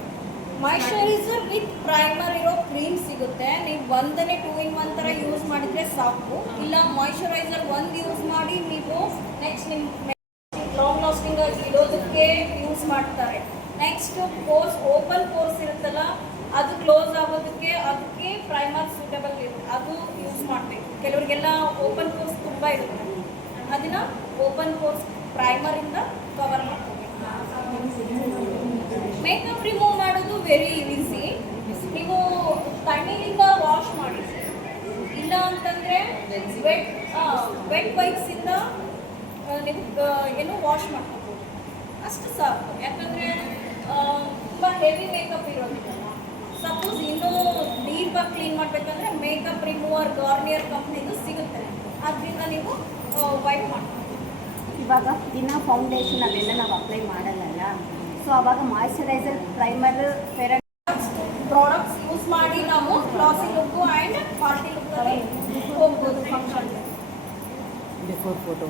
ಮಾಯಿಶ್ಚರೈಸರ್ ವಿತ್ ಪ್ರೈಮರ್ ಇರೋ ಕ್ರೀಮ್ ಸಿಗುತ್ತೆ. ನೀವು ಒಂದನೇ 2 in 1 ಥರ ಯೂಸ್ ಮಾಡಿದರೆ ಸಾಕು. ಇಲ್ಲ ಮಾಯಿಶ್ಚರೈಸರ್ ಒಂದು ಯೂಸ್ ಮಾಡಿ ನೀವು ನೆಕ್ಸ್ಟ್ ನಿಮ್ಮ ಲಾಂಗ್ ಲಾಸ್ಟಿಂಗ್ ಆಗಿ ಇಡೋದಕ್ಕೆ ಯೂಸ್ ಮಾಡ್ತಾರೆ. ನೆಕ್ಸ್ಟ್ ಪೋರ್ಸ್, ಓಪನ್ ಪೋರ್ಸ್ ಇರುತ್ತಲ್ಲ ಅದು ಕ್ಲೋಸ್ ಆಗೋದಕ್ಕೆ ಅದಕ್ಕೆ ಪ್ರೈಮರ್ ಸೂಟಬಲ್ ಇರುತ್ತೆ, ಅದು ಯೂಸ್ ಮಾಡಬೇಕು. ಕೆಲವರಿಗೆಲ್ಲ ಓಪನ್ ಪೋರ್ಸ್ ತುಂಬ ಇರುತ್ತೆ, ಅದನ್ನು ಓಪನ್ ಪೋರ್ಸ್ ಪ್ರೈಮರಿಂದ ಕವರ್ ಮಾಡ್ಕೋಬೇಕು. ಮೇಕಪ್ ರಿಮೂವ್ ಮಾಡೋದು ವೆರಿ ಈಸಿ. ನೀವು ತಣ್ಣೀರಿಂದ ವಾಶ್ ಮಾಡಿ, ಇಲ್ಲ ಅಂತಂದರೆ ವೆಟ್ ವೈಪ್ಸಿಂದ ನೀವು ಏನು ವಾಶ್ ಮಾಡ್ಕೋಬೋದು, ಅಷ್ಟು ಸಾಕು. ಯಾಕಂದರೆ ತುಂಬ ಹೆವಿ ಮೇಕಪ್ ಇರೋದಿಲ್ಲ. ಸಪೋಸ್ ಇನ್ನೂ ಡೀಪಾಗಿ ಕ್ಲೀನ್ ಮಾಡಬೇಕಂದ್ರೆ ಮೇಕಪ್ ರಿಮೂವರ್ ಗಾರ್ನಿಯರ್ ಕಂಪ್ನಿದು ಸಿಗುತ್ತೆ, ಅದರಿಂದ ನೀವು ವೈಪ್ ಮಾಡಿ. ಇವಾಗ ದಿನ ಫೌಂಡೇಶನ್ ಅವೆಲ್ಲ ನಾವು ಅಪ್ಲೈ ಮಾಡಲ್ಲ, ಸೊ ಅವಾಗ moisturiser, primer, fair products use ಮಾಡಿ ನಾವು ಕ್ಲಾಸಿ ಲುಕ್ಕು ಆ್ಯಂಡ್ ಪಾರ್ಟಿ ಲುಕ್ಕಲ್ಲಿ ಹೋಗ್ಬೋದು ಫಂಕ್ಷನ್. ಬಿಫೋರ್ ಫೋಟೋ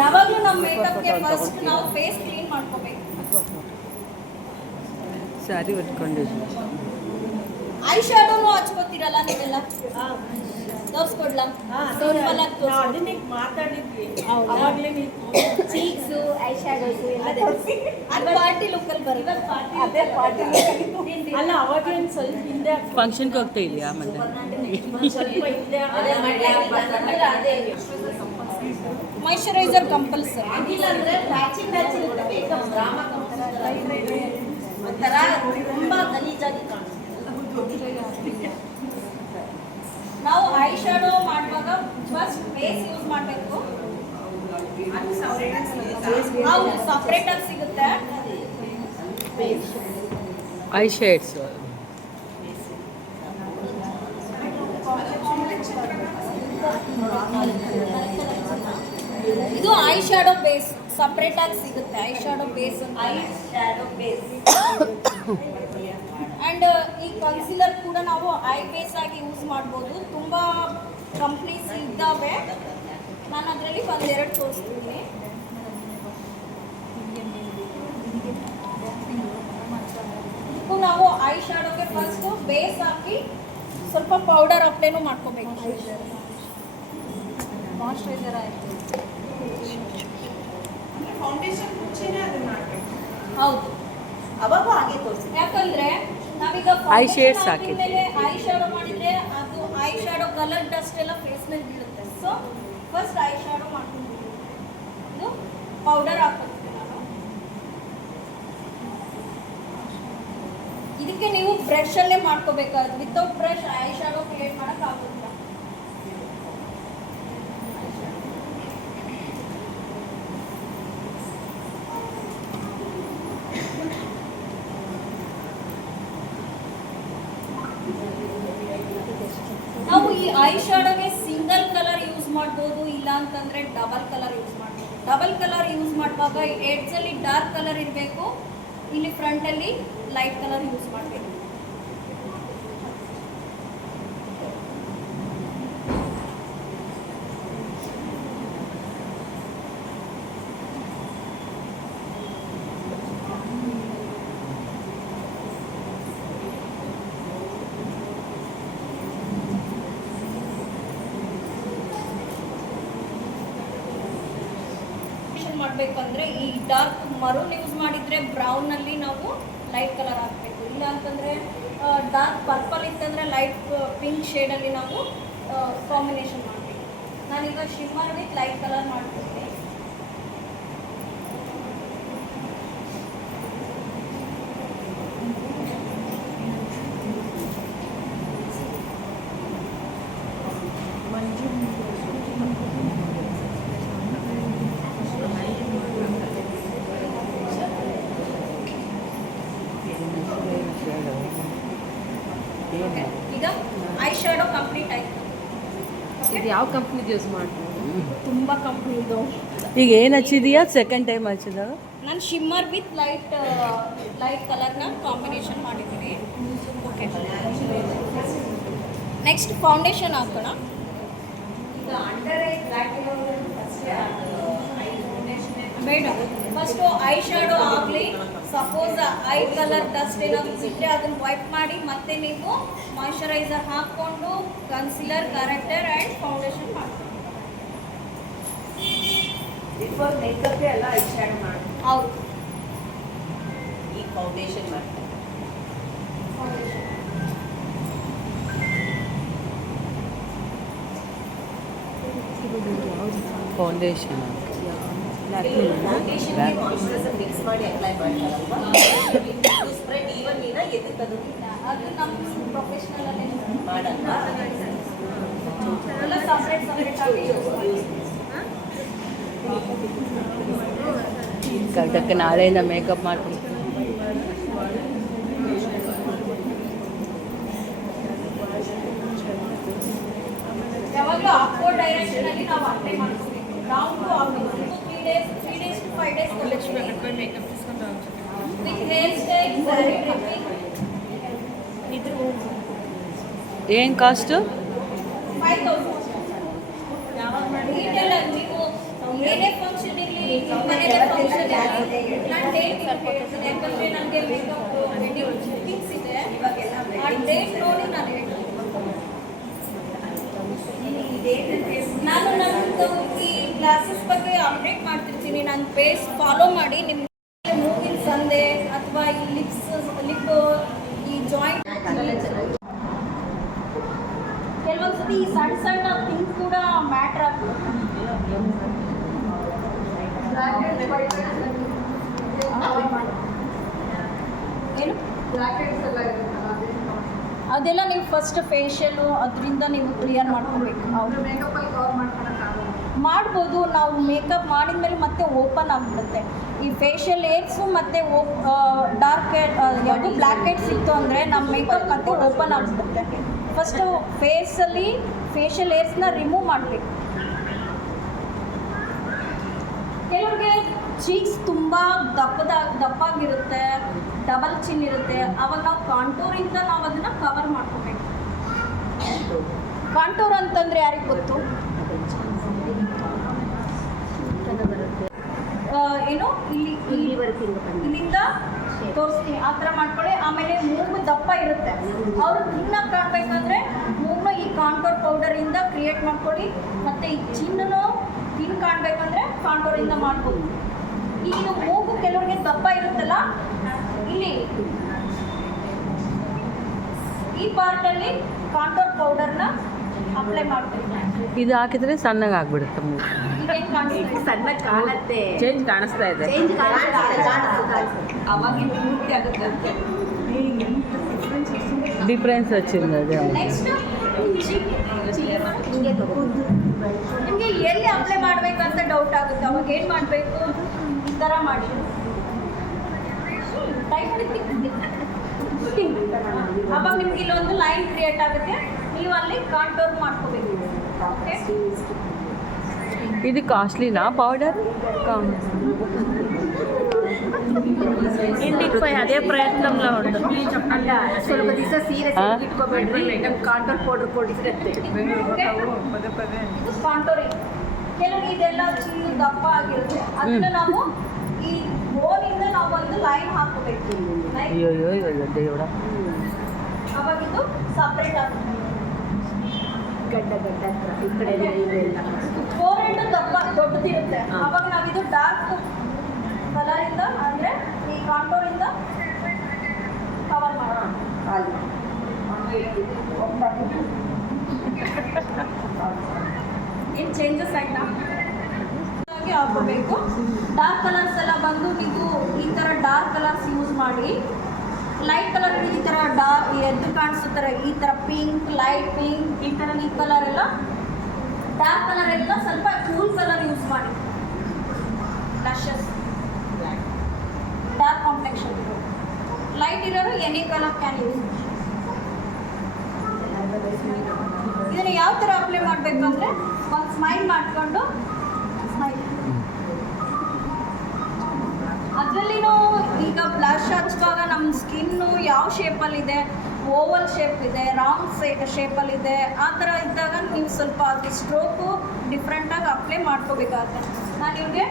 ಯಾವಾಗಲೂ ನಮ್ಮ ಮೇಕಪ್ಗೆ ಫಸ್ಟ್ ನಾವು ಫೇಸ್ ಕ್ಲೀನ್ ಮಾಡ್ಕೋಬೇಕು. ಸ್ಯಾರಿ ಉಟ್ಕೊಂಡು ಐ ಶಾಡೋನು ಹಚ್ಕೋತೀರಲ್ಲ ನೀವೆಲ್ಲ, ತೋರಿಸ್ಕೊಡ್ಲಾ? ಸಿಂಪಲ್ ಆಗಿ ತೋರಿಸ್ಕೊಡ್ತೀನಿ. ಮಾತಾಡಿದ್ವಿ ಚೀಕ್ಸು, ಐ ಶ್ಯಾಡೋಸು ಎಲ್ಲ ತೋರಿಸಿ. ಅದು ಪಾರ್ಟಿ ಲುಕ್ಕಲ್ಲಿ ಬರುತ್ತೆ. ಅದೇ ಪಾರ್ಟಿ ಅಲ್ಲ, ಅವಾಗೇನು ಸ್ವಲ್ಪ ಹಿಂದೆ ಫಂಕ್ಷನ್ಗೆ ಹೋಗ್ತಾ ಇದೆಯಾ ಮತ್ತೆ? ಸ್ವಲ್ಪ ಹಿಂದೆ ಮಾಯಿಶ್ಚರೈಸರ್ ಕಂಪಲ್ಸರಿ. ಇಲ್ಲ ಅಂದ್ರೆ ಮ್ಯಾಚಿಂಗ್ ಇರುತ್ತೆ ಮೇಕಪ್ ಡ್ರಾಮಾ ಒಂಥರ ತುಂಬಾ ಗಲೀಜಾಗಿ ಕಾಣುತ್ತೆ. ನಾವು ಐ ಶಾಡೋ ಮಾಡುವಾಗ ಫಸ್ಟ್ ಬೇಸ್ ಯೂಸ್ ಮಾಡಬೇಕು. ಹೌದು, ಸಪ್ರೇಟಾಗಿ ಸಿಗುತ್ತೆ. ಐ ಶೇಡ್ಸ್ ಇದು ಐ ಶಾಡೋ ಬೇಸ್ ಸಪ್ರೇಟಾಗಿ ಸಿಗುತ್ತೆ. ಐ ಶಾಡೋ ಬೇಸ್ ಆ್ಯಂಡ್ ಈ ಕನ್ಸಿಲರ್ ಕೂಡ ನಾವು ಐ ಬೇಸ್ ಆಗಿ ಯೂಸ್ ಮಾಡ್ಬೋದು. ತುಂಬ ಕಂಪ್ನೀಸ್ ಇದ್ದಾವೆ, ನಾನು ಅದರಲ್ಲಿ ಒಂದೆರಡು ತೋರಿಸ್ತೀನಿ. ಫಸ್ಟು ಬೇಸ್ ಹಾಕಿ ಸ್ವಲ್ಪ ಪೌಡರ್ ಅಪ್ಲೈನೂ ಮಾಡ್ಕೋಬೇಕು. ಮಾಯ್ಶ್ಚರೈಸರ್ ಆಯಿತು. ಫೌಂಡೇಶನ್ ಮುಂಚೆನೇ ಅದನ್ನ ಮಾಡಬೇಕು. ಹೌದು, ಅವಾಗ ಹಾಗೆ ತೋರಿಸಿ. ಯಾಕಂದ್ರೆ ನಾವೀಗ Eye shades hockey. I shadow ಮಾಡಿದ್ರೆ ಅದು ಐ ಶ್ಯಾಡೋ ಕಲರ್ ಡಸ್ಟ್ ಎಲ್ಲ ಫೇಸ್ ಮೇಲೆ ಬೀಳುತ್ತೆ. ಸೊ ಫಸ್ಟ್ ಐ ಶ್ಯಾಡೋ ಮಾಡ್ಕೊಂಡು ಇದು ಪೌಡರ್ ಹಾಕೋತೀನಿ ನಾನು. ಇದಕ್ಕೆ ನೀವು ಬ್ರಷ್ ಅಲ್ಲೇ ಮಾಡ್ಕೋಬೇಕಾದ್ರೆ without brush eye shadow create ಮಾಡಕ್ ಆಗುದಿಲ್ಲ. ನಾವು ಈ ಐ ಶ್ಯಾಡೋಗೆ ಸಿಂಗಲ್ ಕಲರ್ ಯೂಸ್ ಮಾಡ್ಬೋದು, ಇಲ್ಲ ಅಂತಂದ್ರೆ ಡಬಲ್ ಕಲರ್ ಯೂಸ್ ಮಾಡ್ಬೋದು. ಡಬಲ್ ಕಲರ್ ಯೂಸ್ ಮಾಡುವಾಗ ಎಡ್ಜ್ ಅಲ್ಲಿ ಡಾರ್ಕ್ ಕಲರ್ ಇರಬೇಕು, ಇಲ್ಲಿ ಫ್ರಂಟ್ ಅಲ್ಲಿ ಲೈಟ್ ಕಲರ್ ಯೂಸ್ ಮಾಡಬೇಕು. ಮಾಡಬೇಕಂದ್ರೆ ಈ ಡಾರ್ಕ್ ಮರೂನ್ ಯೂಸ್ ಮಾಡಿದರೆ ಬ್ರೌನಲ್ಲಿ ನಾವು ಲೈಟ್ ಕಲರ್ ಹಾಕಬೇಕು. ಇಲ್ಲ ಅಂತಂದರೆ ಡಾರ್ಕ್ ಪರ್ಪಲ್ ಇತ್ತಂದರೆ ಲೈಟ್ ಪಿಂಕ್ ಶೇಡಲ್ಲಿ ನಾವು ಕಾಂಬಿನೇಷನ್ ಮಾಡಬೇಕು. ನಾನೀಗ ಶಿಮ್ಮರ್ ವಿತ್ ಲೈಟ್ ಕಲರ್ ಮಾಡ್ತೀನಿ. ಈಗ ಐ ಶ್ಯಾಡೋ ಕಂಪ್ಲೀಟ್ ಆಯಿತು. ಇದು ಯಾವ ಕಂಪ್ನಿದು ಯೂಸ್ ಮಾಡ್ಬೋದು? ತುಂಬ ಕಂಪ್ನಿದು. ಈಗ ಏನು ಹಚ್ಚಿದೀಯಾ? ಸೆಕೆಂಡ್ ಟೈಮ್ ಹಚ್ಚಿದಾಗ ನಾನು ಶಿಮ್ಮರ್ ವಿತ್ ಲೈಟ್ ಕಲರ್ನ ಕಾಂಬಿನೇಷನ್ ಮಾಡಿದ್ದೀನಿ. ಓಕೆ, ನೆಕ್ಸ್ಟ್ ಫೌಂಡೇಶನ್ ಹಾಕೋಣ. ಈಗ ಅಂಡರ್ ಐ ಬ್ಲ್ಯಾಕ್ ಬೇಡ, ಫಸ್ಟು ಐ ಶ್ಯಾಡೋ ಆಗಲಿ. ಸಪೋಸ್ ಐ ಕಲರ್ ಡಸ್ಟ್ ಏನಾದರೂ ಇದ್ದರೆ ಅದನ್ನು ವೈಪ್ ಮಾಡಿ ಮತ್ತೆ ನೀವು ಮಾಯ್ಶ್ಚರೈಸರ್ ಹಾಕ್ಕೊಂಡು ಕನ್ಸಿಲರ್, ಕರೆಕ್ಟರ್ ಆ್ಯಂಡ್ ಫೌಂಡೇಶನ್ ಮಾಡ್ಕೊಂಡು. ಬಿಫೋರ್ ಮೇಕಪ್ ಎಲ್ಲ ಐ ಶ್ಯಾಡೋ ಮಾಡಿ ಹೌದು, ಈ ಫೌಂಡೇಶನ್ ಮಾಡ್ತಾರೆ. ಫೌಂಡೇಶನ್ ಫೌಂಡೇಶನ್ಗೆ ಮಾಯ್ಶ್ಚರೈಸರ್ ಮಿಕ್ಸ್ ಮಾಡಿ ಅಪ್ಲೈ ಮಾಡ್ತಾರಲ್ವಾ, ಸ್ಪ್ರೆಡ್ ಈವನ್ಲಿನ ಎದಕ್ಕದು ಅದು ನಮ್ಮ ಪ್ರೊಫೆಷ್ನಲಲ್ಲೇ ಮಾಡಲ್ವಾ? ಎಲ್ಲ ಸಪ್ರೇಟ್ ಆಗಿ ಯೂಸ್ ಮಾಡಿ. ಕರೆಕ್ಟಕ್ಕೆ ನಾಳೆಯಿಂದ ಮೇಕಪ್ ಮಾಡ್ತೀನಿ. ಯಾವಾಗಲೂ ಅಪ್ವರ್ಡ್ ಡೈರೆಕ್ಷನಲ್ಲಿ ನಾವು ಅಪ್ಲೈ ಮಾಡ್ಕೋಬೇಕು. Down to up 3 days to 5 days makeup తీసుకుంటా with hair style, sari draping. ಏನು ಕಾಸ್ಟು? 5000. ಡೀಟೇಲ್ ಆಗಿ ನೀವು ಏನೇ ಫಂಕ್ಷನ್ ಇರಲಿ, ಮನೇಲಿ ಫಂಕ್ಷನ್ ಇರಲಿ, ನಾನು ಡೇಟ್ ಹೇಳ್ತೀನಿ. ಯಾಕಂದರೆ ನನಗೆ ಮೇಕಪ್ ವೆಡ್ಡಿಂಗ್ ಶೂಟಿಂಗ್ಸ್ ಇದೆ, ಆ ಡೇಟ್ ನೋಡಿ ನಾನು ಹೇಳ್ತೀನಿ. ನಾನು ನನ್ನದು ಈ ಕ್ಲಾಸಸ್ ಬಗ್ಗೆ ಅಪ್ಡೇಟ್ ಮಾಡ್ತಿರ್ತೀನಿ. ನನ್ನ ಪೇಜ್ ಫಾಲೋ ಮಾಡಿ. ನಿಮ್ಮ ಮೂಗಿನ ಸಂದೆ ಅಥವಾ ಈ ಲಿಪ್ ಈ ಜಾಯಿಂಟ್ ಕೆಲವೊಂದ್ಸತಿ ಈ ಸಣ್ಣ ಸಣ್ಣ ಥಿಂಗ್ ಕೂಡ ಮ್ಯಾಟ್ರ್ ಆಗ್ತದೆ. ಏನು ಅದೆಲ್ಲ ನೀವು ಫಸ್ಟ್ ಫೇಶಿಯಲು ಅದರಿಂದ ನೀವು ಕ್ಲಿಯರ್ ಮಾಡ್ಕೋಬೇಕು. ಮಾಡ್ಬೋದು, ನಾವು ಮೇಕಪ್ ಮಾಡಿದ ಮೇಲೆ ಮತ್ತೆ ಓಪನ್ ಆಗಿಬಿಡುತ್ತೆ. ಈ ಫೇಶಿಯಲ್ ಏರ್ಸು ಮತ್ತು ಡಾರ್ಕ್ ಹೇರ್ ಯಾವುದು ಬ್ಲ್ಯಾಕ್ ಹೇಡ್ಸ್ ಇತ್ತು ಅಂದರೆ ನಮ್ಮ ಮೇಕಪ್ ಮತ್ತೆ ಓಪನ್ ಆಗಿಬಿಡುತ್ತೆ. ಫಸ್ಟು ಫೇಶಿಯಲ್ ಏರ್ಸ್ನ ರಿಮೂವ್ ಮಾಡಬೇಕು. ಕೆಲವ್ರಿಗೆ ಚೀಕ್ಸ್ ತುಂಬ ದಪ್ಪಾಗಿರುತ್ತೆ, ಡಬಲ್ ಚಿನ್ ಇರುತ್ತೆ. ಅವಾಗ ನಾವು ಕಾಂಟೂರಿಂದ ನಾವು ಅದನ್ನು ಕವರ್ ಮಾಡ್ಕೋಬೇಕು. ಕಾಂಟೂರ್ ಅಂತಂದರೆ ಯಾರಿಗೆ ಗೊತ್ತು? ಏನು ಇಲ್ಲಿ ಇಲ್ಲಿವರೆಗೂ ಇಲ್ಲಿಂದ ತೋರಿಸ್ತೀನಿ ಆ ಥರ ಮಾಡ್ಕೊಳ್ಳಿ. ಆಮೇಲೆ ಮೂಗು ದಪ್ಪ ಇರುತ್ತೆ, ಅವರು ತಿನ್ನಕ್ಕೆ ಕಾಣಬೇಕಂದ್ರೆ ಮೂಗನ್ನ ಈ ಕಾಂಟೋರ್ ಪೌಡರಿಂದ ಕ್ರಿಯೇಟ್ ಮಾಡ್ಕೊಳ್ಳಿ. ಮತ್ತು ಈ ಚಿನ್ನೂ ತಿನ್ ಕಾಣಬೇಕಂದ್ರೆ ಕಾಂಟೋರಿಂದ ಮಾಡ್ಬೋದು. ಈಗ ಇದು ಮೂಗು ಕೆಲವರಿಗೆ ದಪ್ಪ ಇರುತ್ತಲ್ಲ, ಇಲ್ಲಿ ಈ ಪಾರ್ಟಲ್ಲಿ ಕಾಂಟೋರ್ ಪೌಡರ್ನ ಅಪ್ಲೈ ಮಾಡ್ತೀವಿ. ಇದು ಹಾಕಿದ್ರೆ ಸಣ್ಣಗೆ ಆಗ್ಬಿಡುತ್ತೆ ಮೂಗು. ಇದೇನು ಕಾಣಿಸ್ತಾ ಸಣ್ಣ ಕಾಣತ್ತೆ, ಚೇಂಜ್ ಕಾಣಿಸ್ತಾ ಇದೆ. ಚೇಂಜ್ ಕಾಣಿಸುತ್ತೆ. ಅವಾಗ ಪೂರ್ತಿ ಆಗುತ್ತೆ ಅಂತ. ಡಿಫ್ರೆನ್ಸ್ వచ్చింది ಅದೇ. ನೆಕ್ಸ್ಟ್ ಹಿಂಗೆ ತಗೊಂಡು ನಿಮಗೆ ಎಲ್ಲಿ ಅಪ್ಲೈ ಮಾಡಬೇಕಂತ ಡೌಟ್ ಆಗುತ್ತೆ. ಅವಾಗ ಏನು ಮಾಡಬೇಕು, ಈ ಥರ ಮಾಡಿ ಅವಾಗ ನಿಮ್ಗೆ ಇಲ್ಲೊಂದು ಲೈನ್ ಕ್ರಿಯೇಟ್ ಆಗುತ್ತೆ, ನೀವು ಅಲ್ಲಿ ಕಾಂಟೋರ್ ಮಾಡ್ಕೋಬೇಕು. ಓಕೆ, ఇది కాస్ట్లీనా పౌడర్? ఇంటికి పోయి అదే ప్రయత్నంలో ఉంటుంది. ಅಲ್ಲ, ಸ್ವಲ್ಪ ದಿವಸ ಸೀರಿಯಸ್ ಇಟ್ಕೋಬೇಡ್ರಿ. ಕಾಂಟೋರ್ ಪೌಡರ್ ಕೊಡಿಸಿರುತ್ತೆ. ಇದು ಕಾಂಟೋರಿಂಗ್. ಕೆಲವರಿಗೆ ಇದೆಲ್ಲ ಚಿನ್ನ ದಪ್ಪ ಆಗಿರುತ್ತೆ, ಅದನ್ನ ನಾವು ಈ ಬೋನಿಂದ ನಾವು ಒಂದು ಲೈನ್ ಹಾಕೋಬೇಕು. ಅಯ್ಯೋ ದೇವಡ. ಅವಾಗ ಇದು ಸಪ್ರೇಟ್ ಆಗುತ್ತೆ. ಗಡ್ಡ ಹತ್ರ ಈ ಕಡೆ ಇದೆಲ್ಲ ಫೋರೆಡ್ ದಪ್ಪ ದೊಡ್ಡದಿರುತ್ತೆ, ಅವಾಗ ನಾವಿದು ಡಾರ್ಕ್ ಕಲರಿಂದ ಅಂದರೆ ಈ ಕಾಂಟೋರಿಂದ ಕವರ್ ಮಾಡೋಣ. ಏನು ಚೇಂಜಸ್ ಆಯ್ತಾ? ಹಾಕೋಬೇಕು. ಡಾರ್ಕ್ ಕಲರ್ಸ್ ಎಲ್ಲ ಬಂದು ನೀವು ಈ ಥರ ಡಾರ್ಕ್ ಕಲರ್ಸ್ ಯೂಸ್ ಮಾಡಿ. ಲೈಟ್ ಕಲರ್ ಈ ಥರ ಎದ್ದು ಕಾಣಿಸುತ್ತಾರೆ, ಈ ಥರ ಪಿಂಕ್, ಲೈಟ್ ಪಿಂಕ್, ಈ ಥರ ಈ ಕಲರ್ ಎಲ್ಲ. ಡಾರ್ಕ್ ಕಲರ್ ಎಲ್ಲ ಸ್ವಲ್ಪ ಕೂಲ್ ಕಲರ್ ಯೂಸ್ ಮಾಡಿ. ಬ್ಲಷಸ್ ಡಾರ್ಕ್ ಕಾಂಪ್ಲೆಕ್ಷನ್, ಲೈಟ್ ಇರೋರು ಎನಿ ಕಲರ್ ಕ್ಯಾನ್ ಯೂಸ್. ಇದನ್ನು ಯಾವ ಥರ ಅಪ್ಲೈ ಮಾಡಬೇಕು ಅಂದರೆ ಒಂದು ಸ್ಮೈಲ್ ಮಾಡಿಕೊಂಡು ಸ್ಮೈಲ್. ಅದರಲ್ಲಿನೂ ಈಗ ಬ್ಲಷ್ ಹಚ್ಚುವಾಗ ನಮ್ಮ ಸ್ಕಿನ್ನು ಯಾವ ಶೇಪಲ್ಲಿದೆ, ಓವಲ್ ಶೇಪ್ ಇದೆ, ರೌಂಡ್ ಶೇಪಲ್ಲಿದೆ, ಆ ಥರ ಇದ್ದಾಗ ನೀವು ಸ್ವಲ್ಪ ಅದು ಸ್ಟ್ರೋಕು ಡಿಫ್ರೆಂಟಾಗಿ ಅಪ್ಲೈ ಮಾಡ್ಕೋಬೇಕಾಗುತ್ತೆ. ನಾನು ಇವ್ರಿಗೆ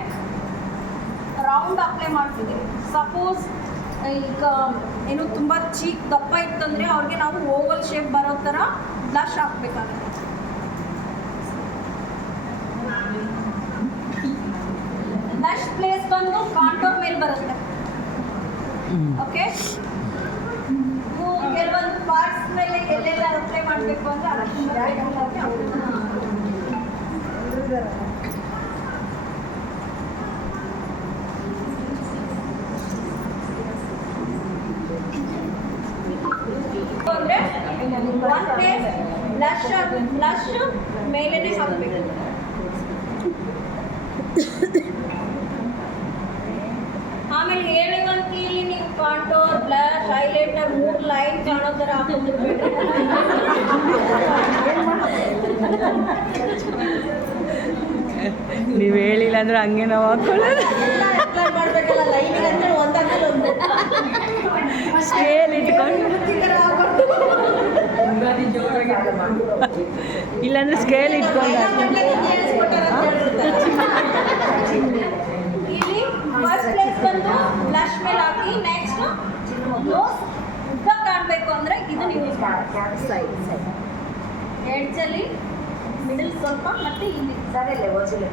ರೌಂಡ್ ಅಪ್ಲೈ ಮಾಡ್ತಿದ್ದೀನಿ. ಸಪೋಸ್ ಈಗ ಏನು ತುಂಬ ಚೀಕ್ ದಪ್ಪ ಇತ್ತಂದರೆ ಅವ್ರಿಗೆ ನಾವು ಓವಲ್ ಶೇಪ್ ಬರೋ ಥರ ಬ್ಲಷ್ ಹಾಕಬೇಕಾಗುತ್ತೆ. ಬ್ಲಷ್ ಪ್ಲೇಸ್ ಬಂದು ಕಾಂಟೋರ್ ಮೇಲೆ ಬರುತ್ತೆ. ಓಕೆ, ಕೆಲವೊಂದು ಪಾರ್ಟ್ಸ್ ಮೇಲೆ ಎಲ್ಲೆಲ್ಲ ಅಪ್ಲೈ ಮಾಡಬೇಕು ಅಂದರೆ ಅಂದರೆ ಒನ್ ಪ್ಲೇಸ್ ಬ್ಲಷ್ ಮೇಲೇನೆ ಹಾಕಬೇಕು. ಆಮೇಲೆ ಹೇಳುವಂತಿಲ್ಲಿ ನೀವು ಕಾಂಟೋರ್, ಬ್ಲಷ್, ಹೈಲೈಟರ್ 3 ಲೈನ್ ಕಾಣೋ ಥರ ಹಾಕೊಂಡಿರ್ಬೇಡ್ರಿ. ನೀವು ಹೇಳಿಲ್ಲ ಅಂದ್ರೆ ಹಂಗೆ ನಾವು ಹಾಕೊಳ್ಳೋದು. ಅಪ್ಲೈ ಮಾಡಬೇಕಲ್ಲ, ಲೈನಿಗೆ ಅಂದರೆ ಒಂದಾಗಲ್ಲ ಒಂದು ಸ್ಕೇಲ್ ಇಟ್ಕೊಂಡು, ಇಲ್ಲಾಂದ್ರೆ ಸ್ಕೇಲ್ ಇಟ್ಕೊಂಡು ಇಲ್ಲಿ ಫಸ್ಟ್ ಪ್ಲೇಸ್ ಬಂದು ಬ್ಲಷ್ ಮೇಲೆ ಹಾಕಿ. ನೆಕ್ಸ್ಟ್ ನೋಸ್ ಉದ್ದ ಕಾಣಬೇಕು ಅಂದರೆ ಇದನ್ನು ಯೂಸ್ ಮಾಡಿ. ಎಡ್ಜಲ್ಲಿ ಮಿಡಲ್ ಸ್ವಲ್ಪ ಮತ್ತು ಇಲ್ಲಿ ಸರಿಯಲ್ಲ ಓದಿಲ್ಲ.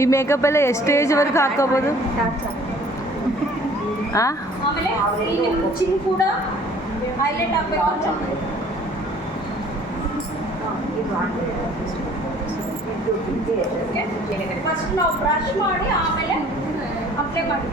ಈ ಮೇಕಪ್ ಎಲ್ಲ ಎಷ್ಟು ಏಜ್ವರೆಗೂ ಹಾಕೋಬೋದು? ಹಾಂ, ಆಮೇಲೆ ಈ ನಿಮ್ಮ ಚಿನ್ ಕೂಡ ಹೈಲೈಟ್ ಆಗಬೇಕು ಅಂತ. ಫಸ್ಟ್ ನಾವು ಬ್ರಷ್ ಮಾಡಿ ಆಮೇಲೆ ಅಪ್ಲೈ ಮಾಡಿ.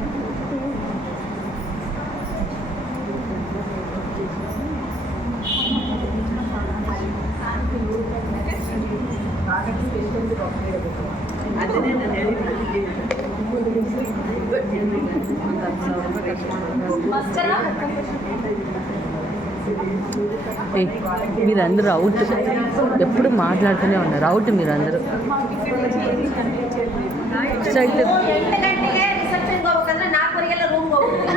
మస్కరా మీరందరూ అవుట్ ఎప్పుడు మాట్లాడుతూనే ఉన్నారు. అవుట్ మీరందరూ. ಎಂಟು ಗಂಟೆಗೆ ರಿಸೆಪ್ಷನ್ಗೆ ಹೋಗ್ಬೇಕಂದ್ರೆ 4:30 ರೂಮ್ಗೆ ಹೋಗ್ಬೇಕು.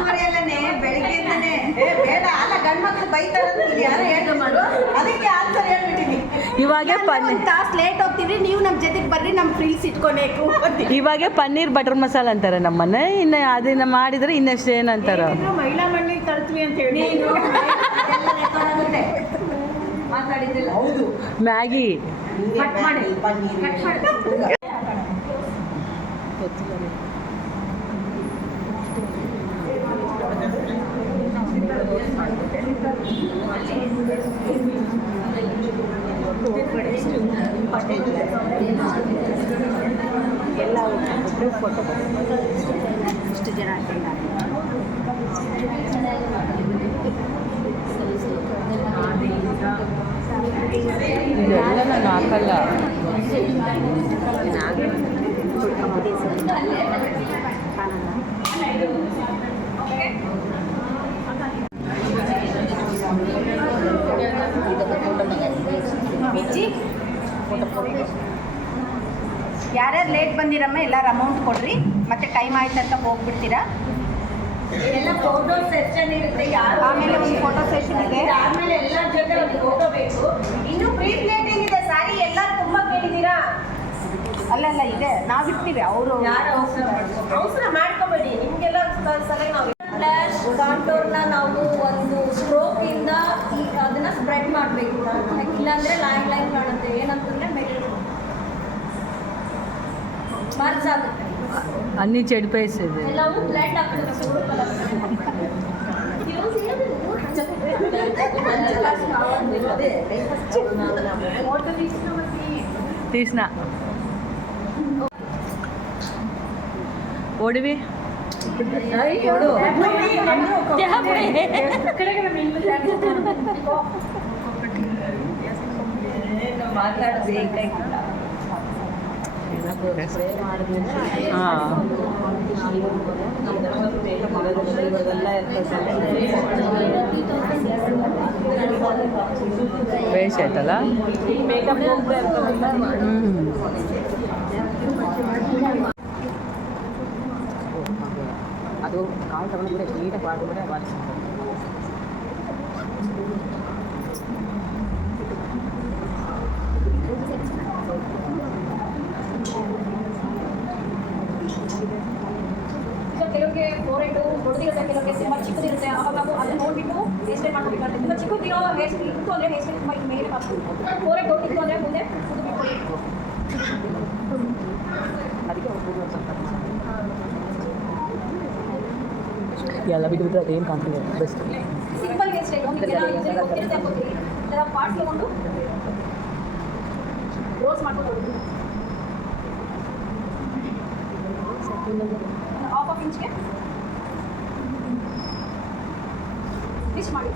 4:30 ಬೆಳಿಗ್ಗೆಯಿಂದನೇ ಬೇಡ ಅಲ್ಲ, ಗಂಡು ಮಕ್ಳು ಬೈತಾರೆ ಯಾರು ಹೇಳ್ದು ಮಾಡು, ಅದಕ್ಕೆ ಆನ್ಸರ್ ಇವಾಗೆ ಪನ್ನೀರ್ ಒಂದು ತಾಸು ಲೇಟ್ ಹೋಗ್ತೀವಿ, ನೀವು ನಮ್ಮ ಜೊತೆಗೆ ಬರ್ರಿ, ನಮ್ಮ ಫ್ರೀಸ್ ಇಟ್ಕೊಬೇಕು. ಇವಾಗೆ ಪನ್ನೀರ್ ಬಟರ್ ಮಸಾಲ ಅಂತಾರೆ ನಮ್ಮನೆ. ಇನ್ನು ಅದನ್ನ ಮಾಡಿದ್ರೆ ಇನ್ನಷ್ಟು ಏನಂತಾರ ಮಹಿಳಾ ಮಂಡಳಿ ತರ್ತೀವಿ ಅಂತ ಹೇಳಿ ಮಾತಾಡಿದ್ದಿಲ್ಲ. ಮ್ಯಾಗಿ ಇಷ್ಟು ಜನ ಇದೆಲ್ಲ ನಾನು ಹಾಕಲ್ಲ. ಯಾರ್ಯಾರು ಲೇಟ್ ಬಂದಿರಮ್ಮ ಎಲ್ಲರೂ ಅಮೌಂಟ್ ಕೊಡ್ರಿ, ಮತ್ತೆ ಟೈಮ್ ಆಯ್ತು ಅಂತ ಹೋಗ್ಬಿಡ್ತೀರಾ. ಎಲ್ಲ ಫೋಟೋ ಸೆಷನ್ ಇರುತ್ತೆ. ಯಾರು ಆಮೇಲೆ ಒಂದು ಫೋಟೋ ಸೆಷನ್ ಇದೆ. ಆದ್ಮೇಲೆ ಎಲ್ಲರ ಜೊತೆ ಒಂದು ಫೋಟೋ ಬೇಕು. ಇನ್ನು ಪ್ರೀ ಪ್ಲೇಟಿಂಗ್ ಇದೆ. ಸಾರಿ ಎಲ್ಲ ತುಂಬಾ ಕೇಳಿದ್ದೀರಾ? ಅಲ್ಲಲ್ಲ ಇದೆ, ನಾವಿರ್ತೀವಿ. ಅವರು ಯಾರು ಅವಸರ ಮಾಡ್ಕೋಬೇಡಿ, ನಿಮ್ಗೆಲ್ಲ ಸಲ ನಾವು ಫ್ಲಾಶ್ ಕಾಂಟೋರ್ನ ನಾವು ಒಂದು ಸ್ಟ್ರೋಕ್ ಇಂದ ಅದನ್ನ ಸ್ಪ್ರೆಡ್ ಮಾಡಬೇಕು. ಇಲ್ಲಾಂದ್ರೆ ಲೈನ್ ಲೈನ್ ಕಾಣುತ್ತೆ. ಏನಂತಂದ್ರೆ ಮಾರ್ಕ್ಸ್ ಆಗುತ್ತೆ. ಅನ್ನಿ ಚೆಡ್ಪೇಸಿದೆ. ಎಲ್ಲವೂ ಬ್ಲಡ್ ಆಗ್ತದೆ. తీసిన ఓడివి ವೇಸ್ಟ್ ಆಯ್ತಲ್ಲ. ಅದು ಕಾಳು ತಗೊಂಡು ಕೂಡ ನೀಟಾಗಿ ಮಾಡಿದ್ರೆ ಕೆಲವರಿಗೆ 4 ದೊಡ್ಡದಿರುತ್ತೆ, ಕೆಲವರಿಗೆ ತುಂಬ ಚಿಕ್ಕದಿರುತ್ತೆ. ಅವಾಗ ನಾವು ಅದನ್ನ ನೋಡಿಬಿಟ್ಟು ಹೇರ್ ಸ್ಟೈಲ್ ಮಾಡ್ಕೋಬೇಕಾಗುತ್ತೆ. ತುಂಬ ಚಿಕ್ಕದಿರೋ ಹೇರ್ ಸ್ಟೈಲ್ ಇತ್ತು ಅಂದರೆ ಹೇರ್ ಸ್ಟೈಲ್ ತುಂಬ ಮೇಲೆ ಹಾಕ್ಬೋದು. 4 ದೊಡ್ಡದಿತ್ತು ಅಂದರೆ ಮುಂದೆ ಅದಕ್ಕೆ ಎಲ್ಲ ಬಿಟ್ಟು ಬಿಟ್ಟರೆ ಅದೇನು ಕಾಣ್ತಿದೆ ಬೆಸ್ಟ್. ಸಿಂಪಲ್ ಹೇರ್ ಸ್ಟೈಲ್ ಗೊತ್ತಿರುತ್ತೆ ಅನ್ಕೋತೀವಿ. ಇದರ ಪಾರ್ಟ್ಸ್ ತಗೊಂಡು ರೋಸ್ ಮಾಡ್ಕೊಂಡು ಹಾಫ್ ಇಂಚ್ಗೆ ಫಿಶ್ ಮಾಡಿ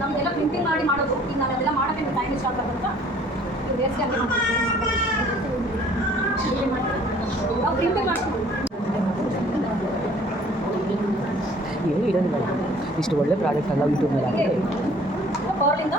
ನಮ್ದೆಲ್ಲ ಪ್ರಿಂಟಿಂಗ್ ಮಾಡಿ ಮಾಡೋದು. ಈಗ ನಾವೆಲ್ಲ ಮಾಡೋಕ್ಕೆ ಟೈಮ್ ಇಷ್ಟ ಆಗ್ತದಂತ ವೇಸ್ಟ್ ಆಗಿ ನಾವು ಪ್ರಿಂಟಿಂಗ್ ಮಾಡ್ತೀವಿ. ಏನು ಇರೋದಿಲ್ಲ. ಇಷ್ಟು ಒಳ್ಳೆ ಪ್ರಾಡಕ್ಟ್ ಅಲ್ಲ ಯೂಟ್ಯೂಬ್ನಲ್ಲಿ ಹಾಕಿದೆ. ಪವರ್ಲಿಂದ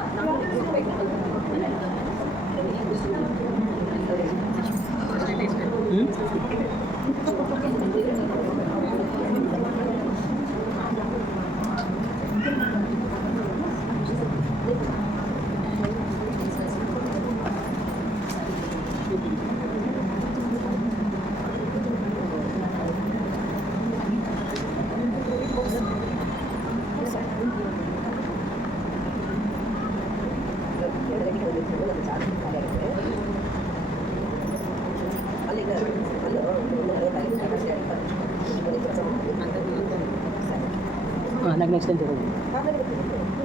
నాకు నెక్స్ట్ టైం చూడండి.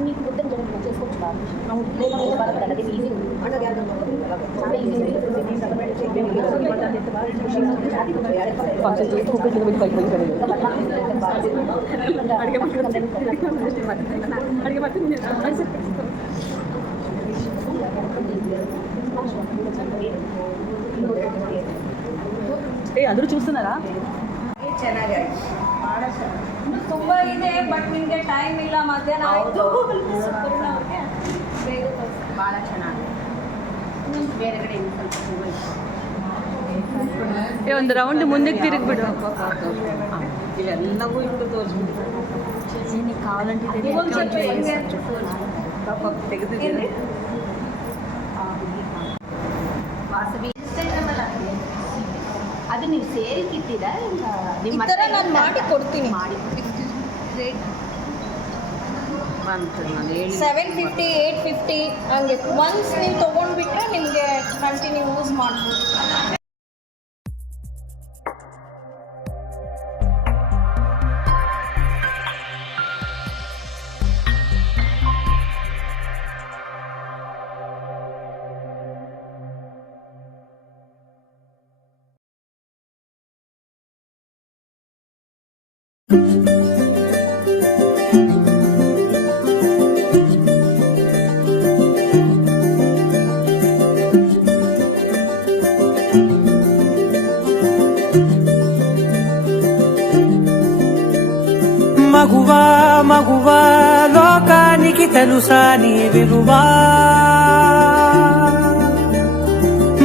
మీకు బుద్ధం జరగదు చేసుకోవచ్చు బాగా. ఫంక్షన్ చేసి కుక్కర్ కింద పెట్టి పైకి అందరూ చూస్తున్నారా? ಚೆನ್ನಾಗಾಯ್ತು, ಭಾಳ ಚೆನ್ನಾಗಿ. ಇನ್ನು ತುಂಬಾ ಇದೆ, ಬಟ್ ನಿಮ್ಗೆ ಟೈಮ್ ಇಲ್ಲ, ಮಧ್ಯಾಹ್ನ ಆಯ್ತು. ಸುಪರ್ಣ ಅವ್ರಿಗೆ ಬೇಗ ತೋರಿಸಿ. ಭಾಳ ಚೆನ್ನಾಗಿದೆ. ಬೇರೆ ಕಡೆ ಇನ್ನು ಸ್ವಲ್ಪ ಹೋಗ್ಬೇಕು. ಒಂದು ರೌಂಡ್ ಮುಂದಕ್ಕೆ ತಿರುಗಿಬಿಡು. ಇವೆಲ್ಲವೂ ಇಟ್ಟು ತೋರಿಸ್ಬಿಟ್ಟು ಒಂದ್ ಸ್ವಲ್ಪ ಹೆಂಗೆ ಅಂತ ತೆಗೆದಿದ್ದೀನಿ. ವಾಸವಿ ಇನ್ಸ್ಟಾಗ್ರಾಮಲ್ಲಿ ಅದು ನೀವು ಸೇರಿಕ್ ಇಟ್ಟಿರಾ ಇಲ್ಲ ಈ ಥರ ನಾನು ಮಾಡಿ ಕೊಡ್ತೀನಿ. ಮಾಡಿ ಬಂತು ನಾನು ಹೇಳಿ 750 850 ಹಂಗೆ ಒನ್ಸ್ ನೀವು ತೊಗೊಂಡ್ಬಿಟ್ರೆ ನಿಮಗೆ ಕಂಟಿನ್ಯೂ ಯೂಸ್ ಮಾಡ್ಬೋದು. మగువా మగువా లోకానికి తెలుసా నీ విలువా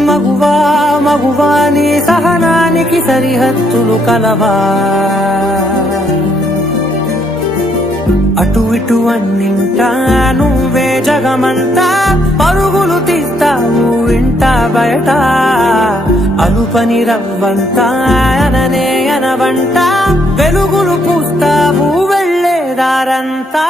మగువా మగువా నీ సహనానికి సరిహద్దులు కలవా అటు ఇటు అన్నింటా నువ్వే జగమంతా పరుగులు తీస్తావు ఇంట బయట అలుపని రవ్వంతా అననే అనవంట వెలుగులు పూస్తావు వెళ్ళేదారంతా